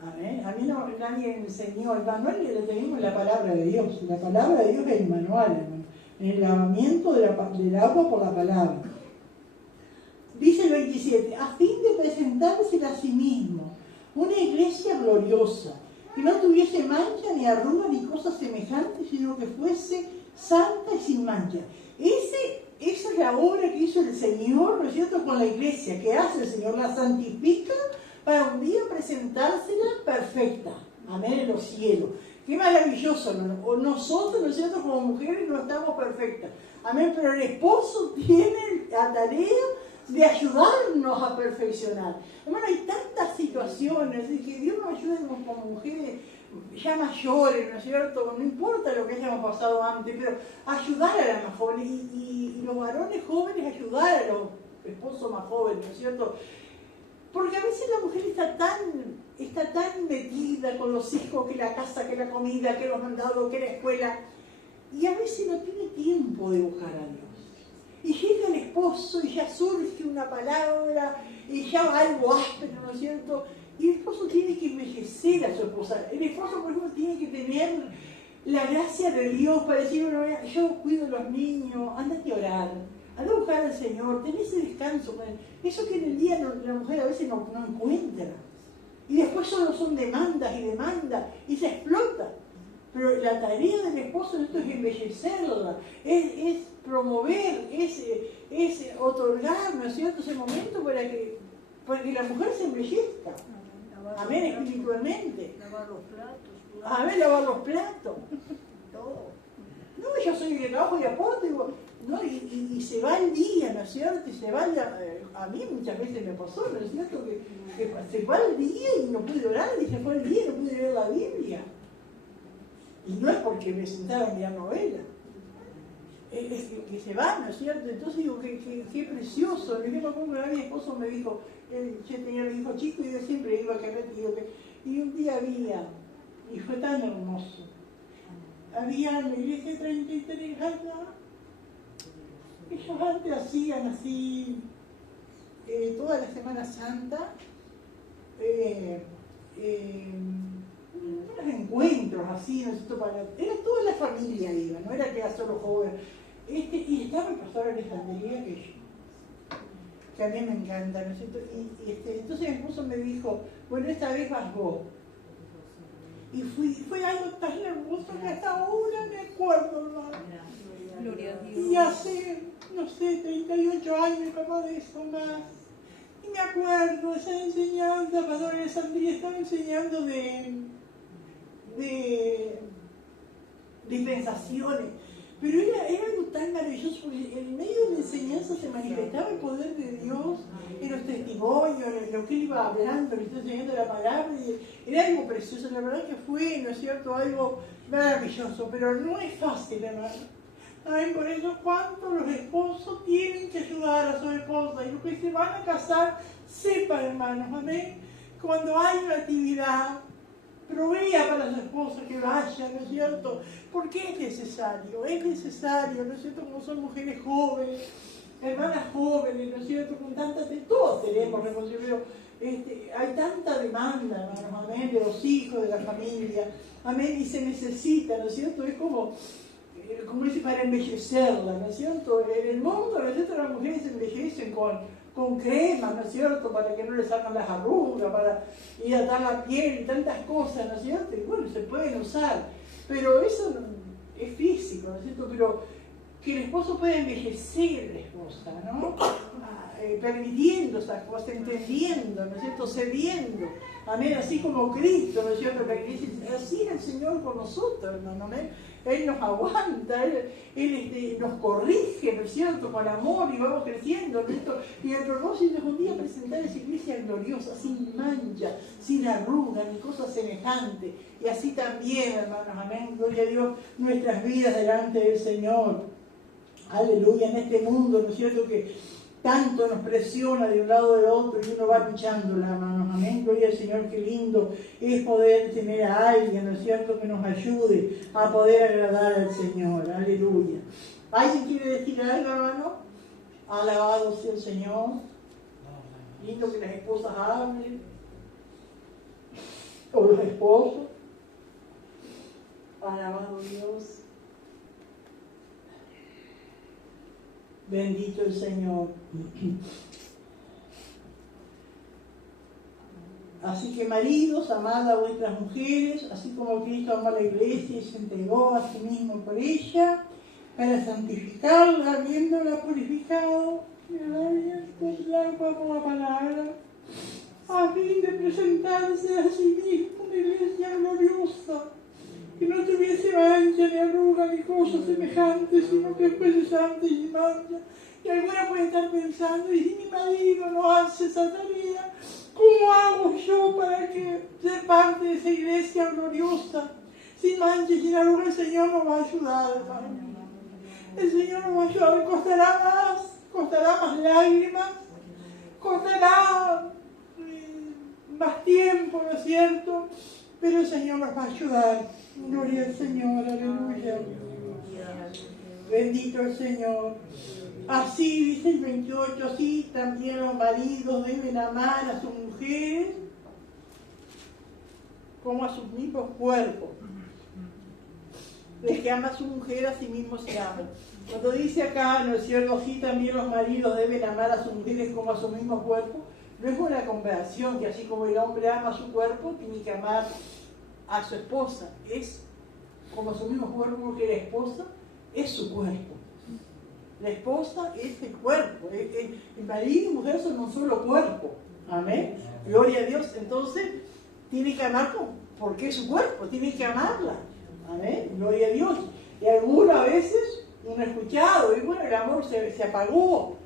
Amén. A mí no, nadie me enseñó. El manual lo tenemos en la palabra de Dios. La palabra de Dios es el manual, hermano. El lavamiento del agua por la palabra. Dice el 27, a fin de presentársela a sí mismo, una iglesia gloriosa, que no tuviese mancha, ni arruga, ni cosas semejantes, sino que fuese santa y sin mancha. Esa es la obra que hizo el Señor, ¿no es cierto?, con la iglesia. ¿Qué hace el Señor? La santifica para un día presentársela perfecta. Amén, en los cielos. Qué maravilloso, ¿no? O nosotros, ¿no es cierto?, como mujeres no estamos perfectas. Amén, pero el esposo tiene la tarea de ayudarnos a perfeccionar. Hermano, hay tantas situaciones y que Dios nos ayude como mujeres ya mayores, ¿no es cierto? No importa lo que hayamos pasado antes, pero ayudar a las más jóvenes y los varones jóvenes ayudar a los esposos más jóvenes, ¿no es cierto? Porque a veces la mujer está tan metida con los hijos, que la casa, que la comida, que los mandados, que la escuela, y a veces no tiene tiempo de buscar a Dios. Y llega el esposo y ya surge una palabra y ya algo áspero, ¿no es cierto? Y el esposo tiene que embellecer a su esposa. El esposo, por ejemplo, tiene que tener la gracia de Dios para decir, bueno, yo cuido a los niños, andate a orar, anda a buscar al Señor, ten ese descanso con él. Eso que en el día la mujer a veces no encuentra. Y después solo son demandas y demandas y se explota. Pero la tarea del esposo esto es embellecerla, es promover, es otorgar, ¿no es cierto?, ese momento para que la mujer se embellezca. Amén, espiritualmente. Lavar los platos. Amén, lavar los platos. Todo. No, yo soy de trabajo y aporto, digo, no, y se va el día, ¿no es cierto? Y se va a mí muchas veces me pasó, ¿no es cierto? Que se va el día y no pude orar, y se fue el día y no pude leer la Biblia. Y no es porque me sentara a mirar novela. Es que se va, ¿no es cierto? Entonces digo, qué precioso. Yo me acuerdo que mi esposo me dijo, yo tenía mi hijo chico y yo siempre iba a querer, y un día había, y fue tan hermoso, había en la iglesia 33 años, ellos antes hacían así, toda la Semana Santa, unos encuentros así, ¿no es cierto? Era toda la familia iba, no era que era solo joven. Y estaba el pastor Alejandría, que a mí me encanta, ¿no es cierto? Entonces mi esposo me dijo, bueno, esta vez vas vos. Y fue algo tan hermoso que hasta ahora me acuerdo, hermano. Gloria a Dios. Y hace, no sé, 38 años, capaz de eso más. Y me acuerdo, esa enseñanza, pastor Alejandría estaba enseñando de dispensaciones. Pero era algo tan maravilloso, porque en medio de la enseñanza se manifestaba el poder de Dios en los testimonios, en lo que él iba hablando, le estaba enseñando la palabra, y era algo precioso. La verdad que fue, ¿no es cierto?, algo maravilloso, pero no es fácil, hermano. Ay, por eso, ¿cuánto los esposos tienen que ayudar a su esposa? Y los que se van a casar, sepan, hermanos, amén, cuando hay una actividad, provea para su esposa que vaya, ¿no es cierto? Porque es necesario, ¿no es cierto? Como son mujeres jóvenes, hermanas jóvenes, ¿no es cierto? Con tantas, todos tenemos responsabilidad, hay tanta demanda, hermanos, amén, de los hijos, de la familia, amén, y se necesita, ¿no es cierto? Es como dice, para embellecerla, ¿no es cierto? En el mundo, ¿no es cierto?, las mujeres se embellecen con crema, ¿no es cierto?, para que no les salgan las arrugas, para hidratar la piel y tantas cosas, ¿no es cierto? Y bueno, se pueden usar, pero eso es físico, ¿no es cierto? Pero que el esposo pueda embellecer a la esposa, ¿no? Permitiendo esas cosas, entendiendo, ¿no es cierto?, cediendo, amén, así como Cristo, ¿no es cierto?, la iglesia, así es el Señor con nosotros, hermano, amén. Él nos aguanta, Él nos corrige, ¿no es cierto?, con amor, y vamos creciendo, ¿no es cierto? Y el propósito es un día presentar esa iglesia gloriosa, sin mancha, sin arruga, ni cosa semejante. Y así también, hermanos, amén, gloria a Dios, nuestras vidas delante del Señor. Aleluya, en este mundo, ¿no es cierto?, que tanto nos presiona de un lado o del otro y uno va luchando, hermanos, amén, gloria al Señor, qué lindo es poder tener a alguien, ¿no es cierto?, que nos ayude a poder agradar al Señor, aleluya. ¿Alguien quiere decir algo, hermano? Alabado sea el Señor. Lindo que las esposas hablen, o los esposos. Alabado Dios. Bendito el Señor. Así que maridos, amad a vuestras mujeres, así como Cristo amó a la iglesia y se entregó a sí mismo por ella, para santificarla, habiéndola purificado, por la palabra, a fin de presentarse a sí mismo una iglesia gloriosa, que no tuviese mancha, ni arruga, ni cosas semejantes, sino que fuese santa y sin mancha. Y alguna puede estar pensando, y si mi marido no hace esa tarea, ¿cómo hago yo para que ser parte de esa iglesia gloriosa? Sin mancha y sin arruga, el Señor nos va a ayudar, hermano. El Señor nos va a ayudar, costará más lágrimas, costará más tiempo, ¿no es cierto? Pero el Señor nos va a ayudar. Gloria al Señor, aleluya. Bendito el Señor. Así dice el 28, así también los maridos deben amar a sus mujeres como a sus mismos cuerpos. El que ama a su mujer a sí mismo se ama. Cuando dice acá, ¿no es cierto?, así también los maridos deben amar a sus mujeres como a su mismo cuerpo, no es una comparación que así como el hombre ama a su cuerpo, tiene que amar a su esposa. Es como a su mismo cuerpo, porque la esposa es su cuerpo. La esposa es el cuerpo. El marido y mujer son un solo cuerpo. Amén. Gloria a Dios. Entonces, tiene que amar porque es su cuerpo, tiene que amarla. Amén. Gloria a Dios. Y algunas veces uno ha escuchado, y bueno, el amor se apagó,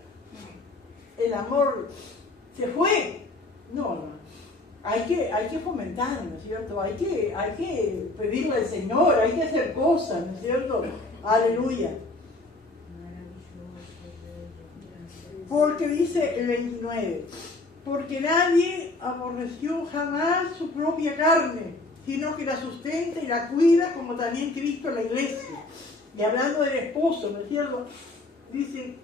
el amor se fue. No. Hay que fomentar, ¿no es cierto? Hay que pedirle al Señor, hay que hacer cosas, ¿no es cierto? Aleluya. Porque dice el 29, porque nadie aborreció jamás su propia carne, sino que la sustenta y la cuida, como también Cristo la iglesia. Y hablando del esposo, ¿no es cierto? Dice,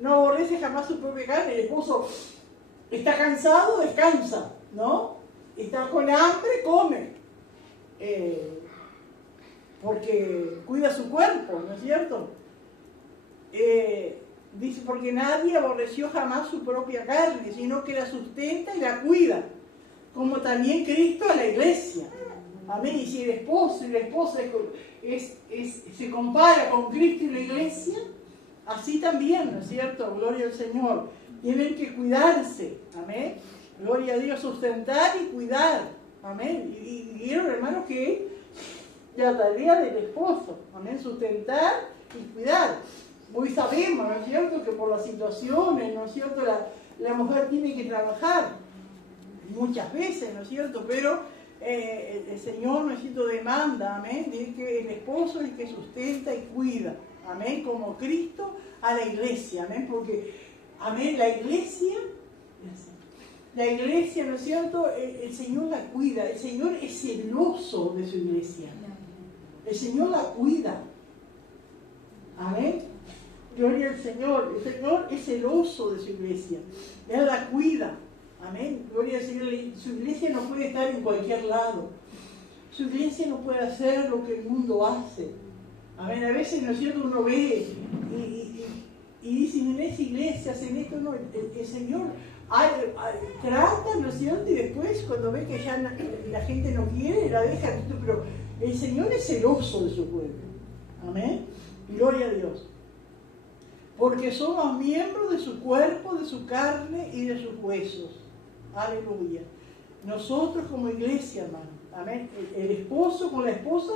no aborrece jamás su propia carne. El esposo está cansado, descansa, ¿no? Está con hambre, come. Porque cuida su cuerpo, ¿no es cierto? Dice, porque nadie aborreció jamás su propia carne, sino que la sustenta y la cuida, como también Cristo a la iglesia. Amén. Y si el esposo y la esposa se compara con Cristo y la iglesia, así también, ¿no es cierto? Gloria al Señor. Tienen que cuidarse. Amén. Gloria a Dios, sustentar y cuidar. Amén. Y vieron, hermanos, que la tarea del esposo. Amén. Sustentar y cuidar. Hoy sabemos, ¿no es cierto?, que por las situaciones, ¿no es cierto?, la mujer tiene que trabajar muchas veces, ¿no es cierto?, pero el Señor, ¿no es cierto?, demanda, amén, de que el esposo es el que sustenta y cuida, amén, como Cristo a la iglesia, amén, porque, amén, la iglesia, ¿no es cierto?, el Señor la cuida, el Señor es celoso de su iglesia, el Señor la cuida, amén. Gloria al Señor. El Señor es celoso de su iglesia. Él la cuida. Amén. Gloria al Señor. Su iglesia no puede estar en cualquier lado. Su iglesia no puede hacer lo que el mundo hace. Amén. A veces, ¿no es cierto?, uno ve y dicen, en esa iglesia hacen esto. No, el Señor trata, ¿no es cierto? Y después, cuando ve que ya la gente no quiere, la deja. Pero el Señor es celoso de su pueblo. Amén. Gloria a Dios. Porque somos miembros de su cuerpo, de su carne y de sus huesos. Aleluya. Nosotros como iglesia, hermano. Amén. El esposo con la esposa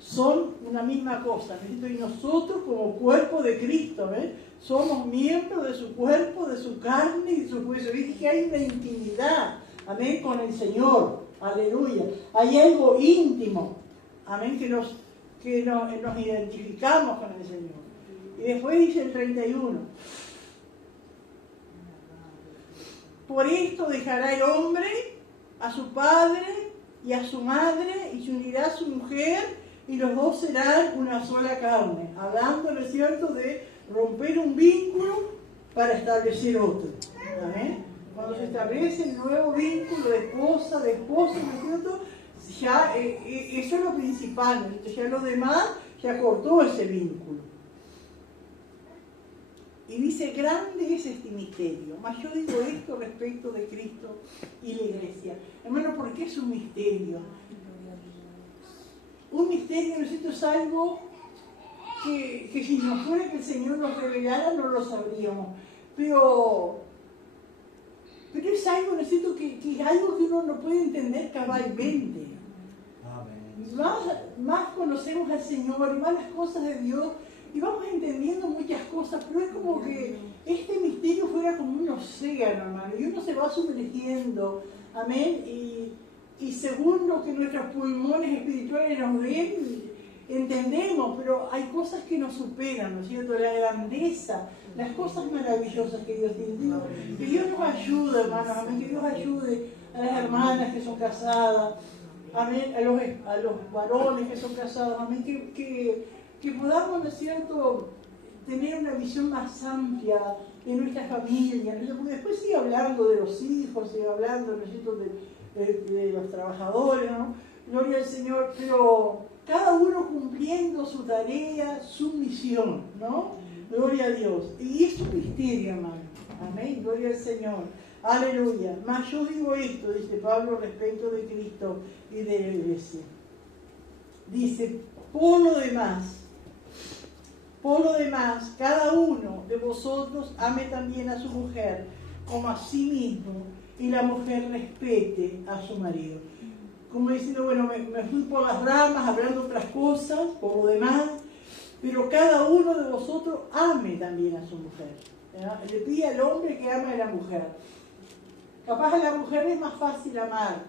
son una misma cosa, ¿no? Y nosotros como cuerpo de Cristo, ¿eh? Somos miembros de su cuerpo, de su carne y de su hueso. ¿Viste que hay una intimidad, amén, con el Señor? Aleluya. Hay algo íntimo, amén, que nos identificamos con el Señor. Y después dice el 31. Por esto dejará el hombre a su padre y a su madre y se unirá a su mujer y los dos serán una sola carne. Hablando, ¿no es cierto?, de romper un vínculo para establecer otro. ¿Amén? Cuando se establece el nuevo vínculo de esposa, ¿no es cierto?, ya eso es lo principal, ¿no? Ya lo demás ya cortó ese vínculo. Y dice, grande es este misterio. Mas yo digo esto respecto de Cristo y la iglesia. Hermano, ¿por qué es un misterio? Un misterio, ¿no es cierto?, es algo que si no fuera que el Señor nos revelara no lo sabríamos. Pero es algo, ¿no es cierto?, que es algo que uno no puede entender cabalmente. Más conocemos al Señor y más las cosas de Dios y vamos entendiendo muchas cosas, pero es como que este misterio fuera como un océano, hermano, y uno se va sumergiendo, amén, y según lo que nuestros pulmones espirituales nos den, entendemos, pero hay cosas que nos superan, ¿no es cierto? La grandeza, las cosas maravillosas que Dios tiene. Que Dios nos ayude, hermanos, amén, que Dios ayude a las hermanas que son casadas, amén, a los varones que son casados, amén, que podamos, ¿no es cierto?, tener una visión más amplia de nuestra familia, ¿no? Porque después sigue hablando de los hijos, sigue hablando, ¿no es cierto?, de los trabajadores, ¿no? Gloria al Señor, pero cada uno cumpliendo su tarea, su misión, ¿no? Gloria a Dios. Y es un misterio, hermano. Amén, gloria al Señor. Aleluya. Mas yo digo esto, dice Pablo, respecto de Cristo y de la iglesia. Dice, por lo demás, cada uno de vosotros ame también a su mujer como a sí mismo, y la mujer respete a su marido. Como diciendo, bueno, me fui por las ramas hablando otras cosas, por lo demás, pero cada uno de vosotros ame también a su mujer. ¿Verdad? Le pide al hombre que ame a la mujer. Capaz a la mujer es más fácil amar,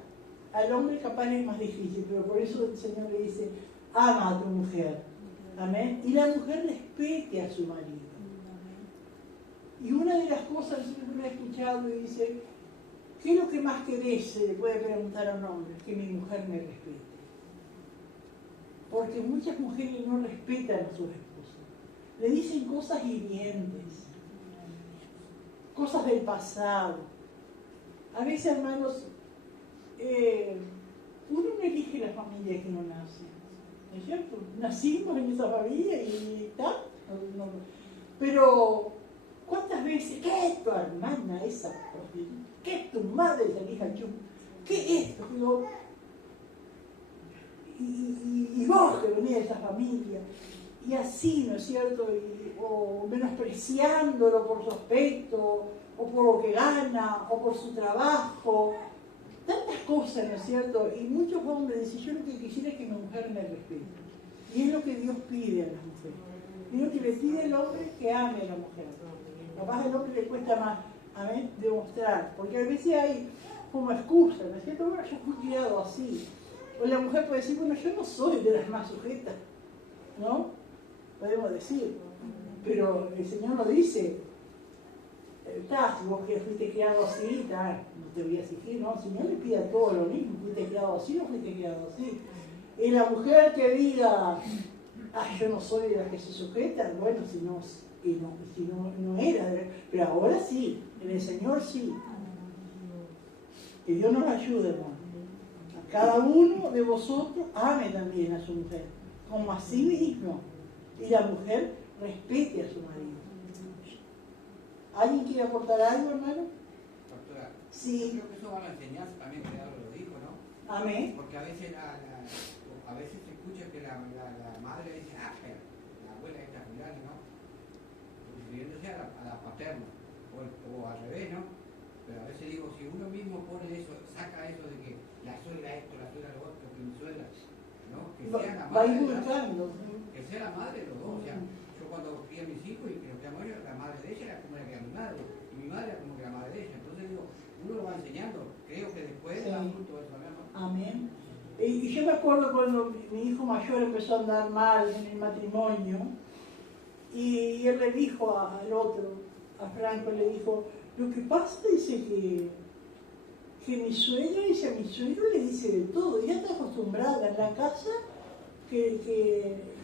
al hombre capaz es más difícil, pero por eso el Señor le dice, ama a tu mujer. Amén. Y la mujer respete a su marido. Y una de las cosas que yo he escuchado y dice, ¿qué es lo que más querés? Se le puede preguntar a un hombre, que mi mujer me respete. Porque muchas mujeres no respetan a sus esposos. Le dicen cosas hirientes, cosas del pasado. A veces, hermanos, uno no elige la familia que uno nace. ¿No es cierto? Nacimos en esa familia y tal. No. Pero, ¿cuántas veces? ¿Qué es tu hermana esa? ¿Qué es tu madre esa hija chum? ¿Qué es esto? Y vos que venís de esa familia. Y así, ¿no es cierto? O menospreciándolo por su aspecto, o por lo que gana, o por su trabajo. Tantas cosas, ¿no es cierto? Y muchos hombres dicen, yo lo que quisiera es que mi mujer me respete. Y es lo que Dios pide a las mujeres. Dios que le pide al hombre que ame a la mujer. Capaz al hombre le cuesta más, amén, demostrar. Porque a veces hay como excusa, ¿no es cierto? Bueno, yo fui criado así. O la mujer puede decir, bueno, yo no soy de las más sujetas, ¿no? Podemos decir. Pero el Señor nos dice, si vos que fuiste criado así, no te voy a exigir, ¿no? El Señor le pide a todos lo mismo, fuiste criado así o fuiste criado así. Y la mujer que diga, yo no soy de las que se sujetan, bueno, si no era, pero ahora sí, en el Señor sí. Que Dios nos ayude, hermano. A cada uno de vosotros ame también a su mujer, como a sí mismo. Y la mujer respete a su marido. ¿Alguien quiere aportar algo, hermano? Doctora, Sí. creo que eso va a la enseñanza también, que algo lo dijo, ¿no? Amén. Porque a veces se escucha que la madre dice, pero la abuela está mirando, ¿no? Refiriéndose a la paterna, o al revés, ¿no? Pero a veces digo, si uno mismo pone eso, saca eso de que la suegra esto, la suegra lo otro, que mi suegra, ¿no? Que sea la Va madre, inculcando. que sea la madre de los dos. O sea, yo cuando crié a mis hijos y que los llamo yo, la madre de ella era como la que era mi madre, y mi madre era como que la madre de ella. Entonces digo, uno lo va enseñando, creo que después Sí. da fruto eso, ¿no? Amén. Y yo me acuerdo cuando mi hijo mayor empezó a andar mal en el matrimonio, y él le dijo al otro, a Franco, le dijo, lo que pasa dice que mi suegra, dice, a mi suegro le dice de todo, ya está acostumbrada en la casa, y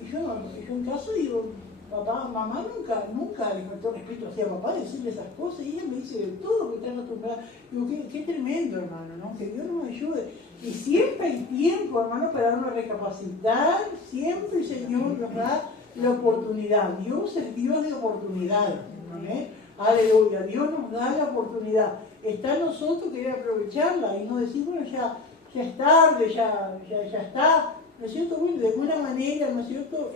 yo en casa digo, papá, mamá nunca le faltó respeto hacia papá decirle esas cosas, y ella me dice de todo, que está acostumbrada. Digo, qué tremendo, hermano, ¿no? Que Dios nos ayude. Y siempre hay tiempo, hermano, para uno recapacitar, siempre el Señor nos da la oportunidad. Dios es Dios de oportunidades, ¿amén? Aleluya, Dios nos da la oportunidad. Está en nosotros querer aprovecharla y no decir, bueno, ya es tarde, ya está, ¿no es cierto? Bueno, de alguna manera, ¿no es cierto?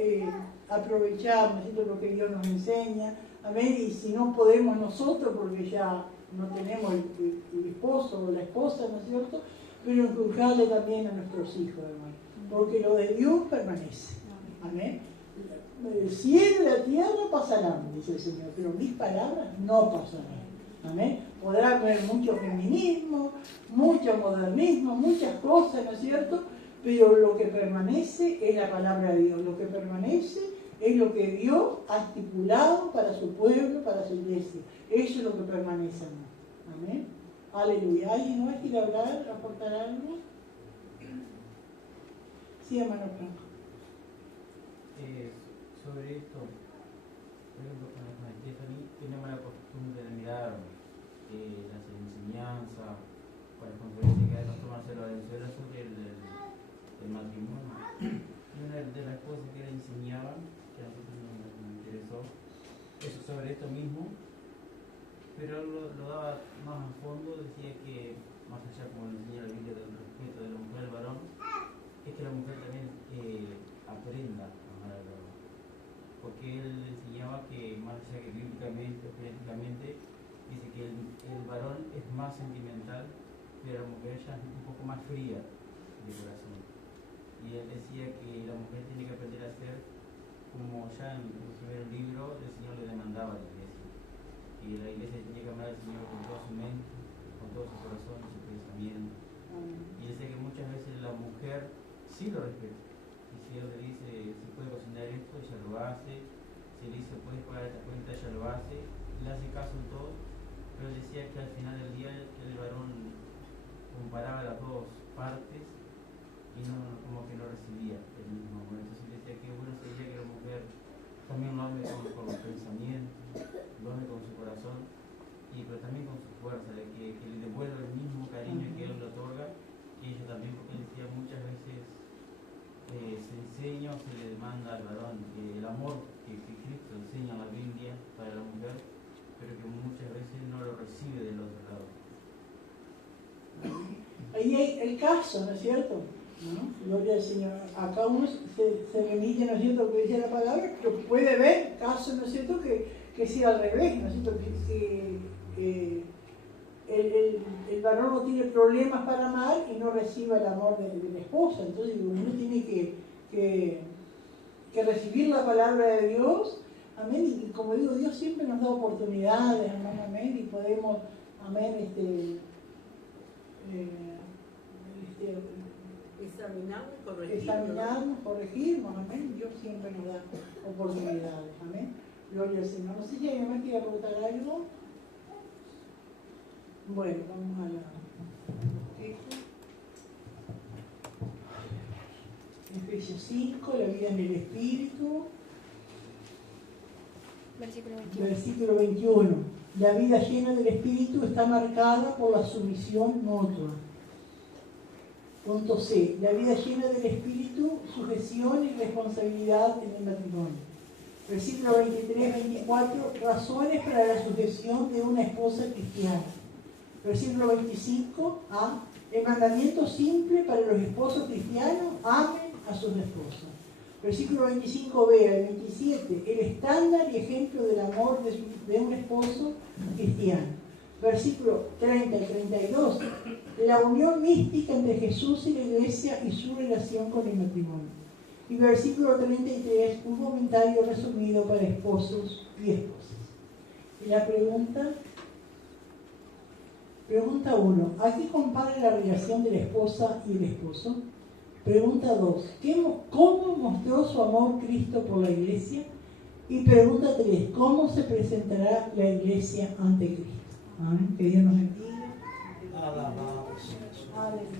Aprovechar, ¿no es cierto?, lo que Dios nos enseña, amén, y si no podemos nosotros, porque ya no tenemos el esposo o la esposa, ¿no es cierto?, pero inculcarle también a nuestros hijos, hermano, porque lo de Dios permanece, amén. El cielo y la tierra pasarán, dice el Señor, pero mis palabras no pasarán, amén. Podrá haber mucho feminismo, mucho modernismo, muchas cosas, ¿no es cierto?, pero lo que permanece es la palabra de Dios, lo que permanece es lo que Dios ha estipulado para su pueblo, para su iglesia. Eso es lo que permanece, amén. Aleluya. ¿Alguien más quiere hablar, aportar algo? Sí, hermano Franco. Sobre esto, por ejemplo, con la Stephanie, tenemos la costumbre de mirar las enseñanzas, para las conferencias que da el pastor Marcelo Valenzuela sobre el matrimonio. Y una de las cosas que él enseñaba, que a nosotros nos interesó, es sobre esto mismo, pero él lo daba más a fondo, decía que, más allá como lo enseña la Biblia del respeto de la mujer al varón, es que la mujer también aprenda a amar al varón. Porque él enseñaba que, más allá que bíblicamente o genéticamente, dice que el varón es más sentimental, pero la mujer ya es un poco más fría de corazón. Y él decía que la mujer tiene que aprender a ser como ya en el primer libro el Señor le demandaba a la iglesia. Y la iglesia tenía que amar al Señor con toda su mente, con todo su corazón y su pensamiento. Y decía que muchas veces la mujer sí lo respeta. Y si él le dice, si puede cocinar esto, ella lo hace. Si le dice, puedes pagar esta cuenta, ella lo hace. Le hace caso en todo. Pero él decía que al final del día el varón comparaba las dos partes y no, como que no recibía el mismo amor. Entonces decía que bueno sería que la mujer también lo ame con los pensamientos, lo ame con su corazón, pero también con su fuerza, de que le devuelva el mismo cariño que él le otorga, y ella también, porque él decía muchas veces se enseña o se le demanda al varón el amor que Cristo enseña en la Biblia para la mujer, pero que muchas veces no lo recibe del otro lado. Ahí hay el caso, ¿no es cierto? ¿No? Gloria al Señor. Acá uno se remite, ¿no es cierto?, lo que dice la palabra, pero puede ver casos, ¿no es cierto?, que sea al revés, ¿no es cierto?, que el varón no tiene problemas para amar y no reciba el amor de la esposa. Entonces uno tiene que recibir la palabra de Dios, amén, y como digo, Dios siempre nos da oportunidades, hermano, amén, y podemos, amén, examinarnos, corregirnos, amén. Dios siempre nos da oportunidades, amén. Gloria al Señor. No sé si alguien más quiere aportar algo. Bueno, vamos a la Efesios 5, la vida en el Espíritu. Versículo 21. La vida llena del Espíritu está marcada por la sumisión mutua. Punto C. La vida llena del Espíritu, sujeción y responsabilidad en el matrimonio. Versículo 23-24. Razones para la sujeción de una esposa cristiana. Versículo 25. A. El mandamiento simple para los esposos cristianos: amen a sus esposas. Versículo 25b al 27, el estándar y ejemplo del amor de un esposo cristiano. Versículo 30 y 32, la unión mística entre Jesús y la iglesia y su relación con el matrimonio. Y versículo 33, un comentario resumido para esposos y esposas. Y la pregunta 1, ¿a qué compara la relación de la esposa y el esposo? Pregunta 2, ¿cómo mostró su amor Cristo por la iglesia? Y pregunta 3, ¿cómo se presentará la iglesia ante Cristo? Amén. Que Dios nos bendiga. Alabado sea su nombre. Aleluya.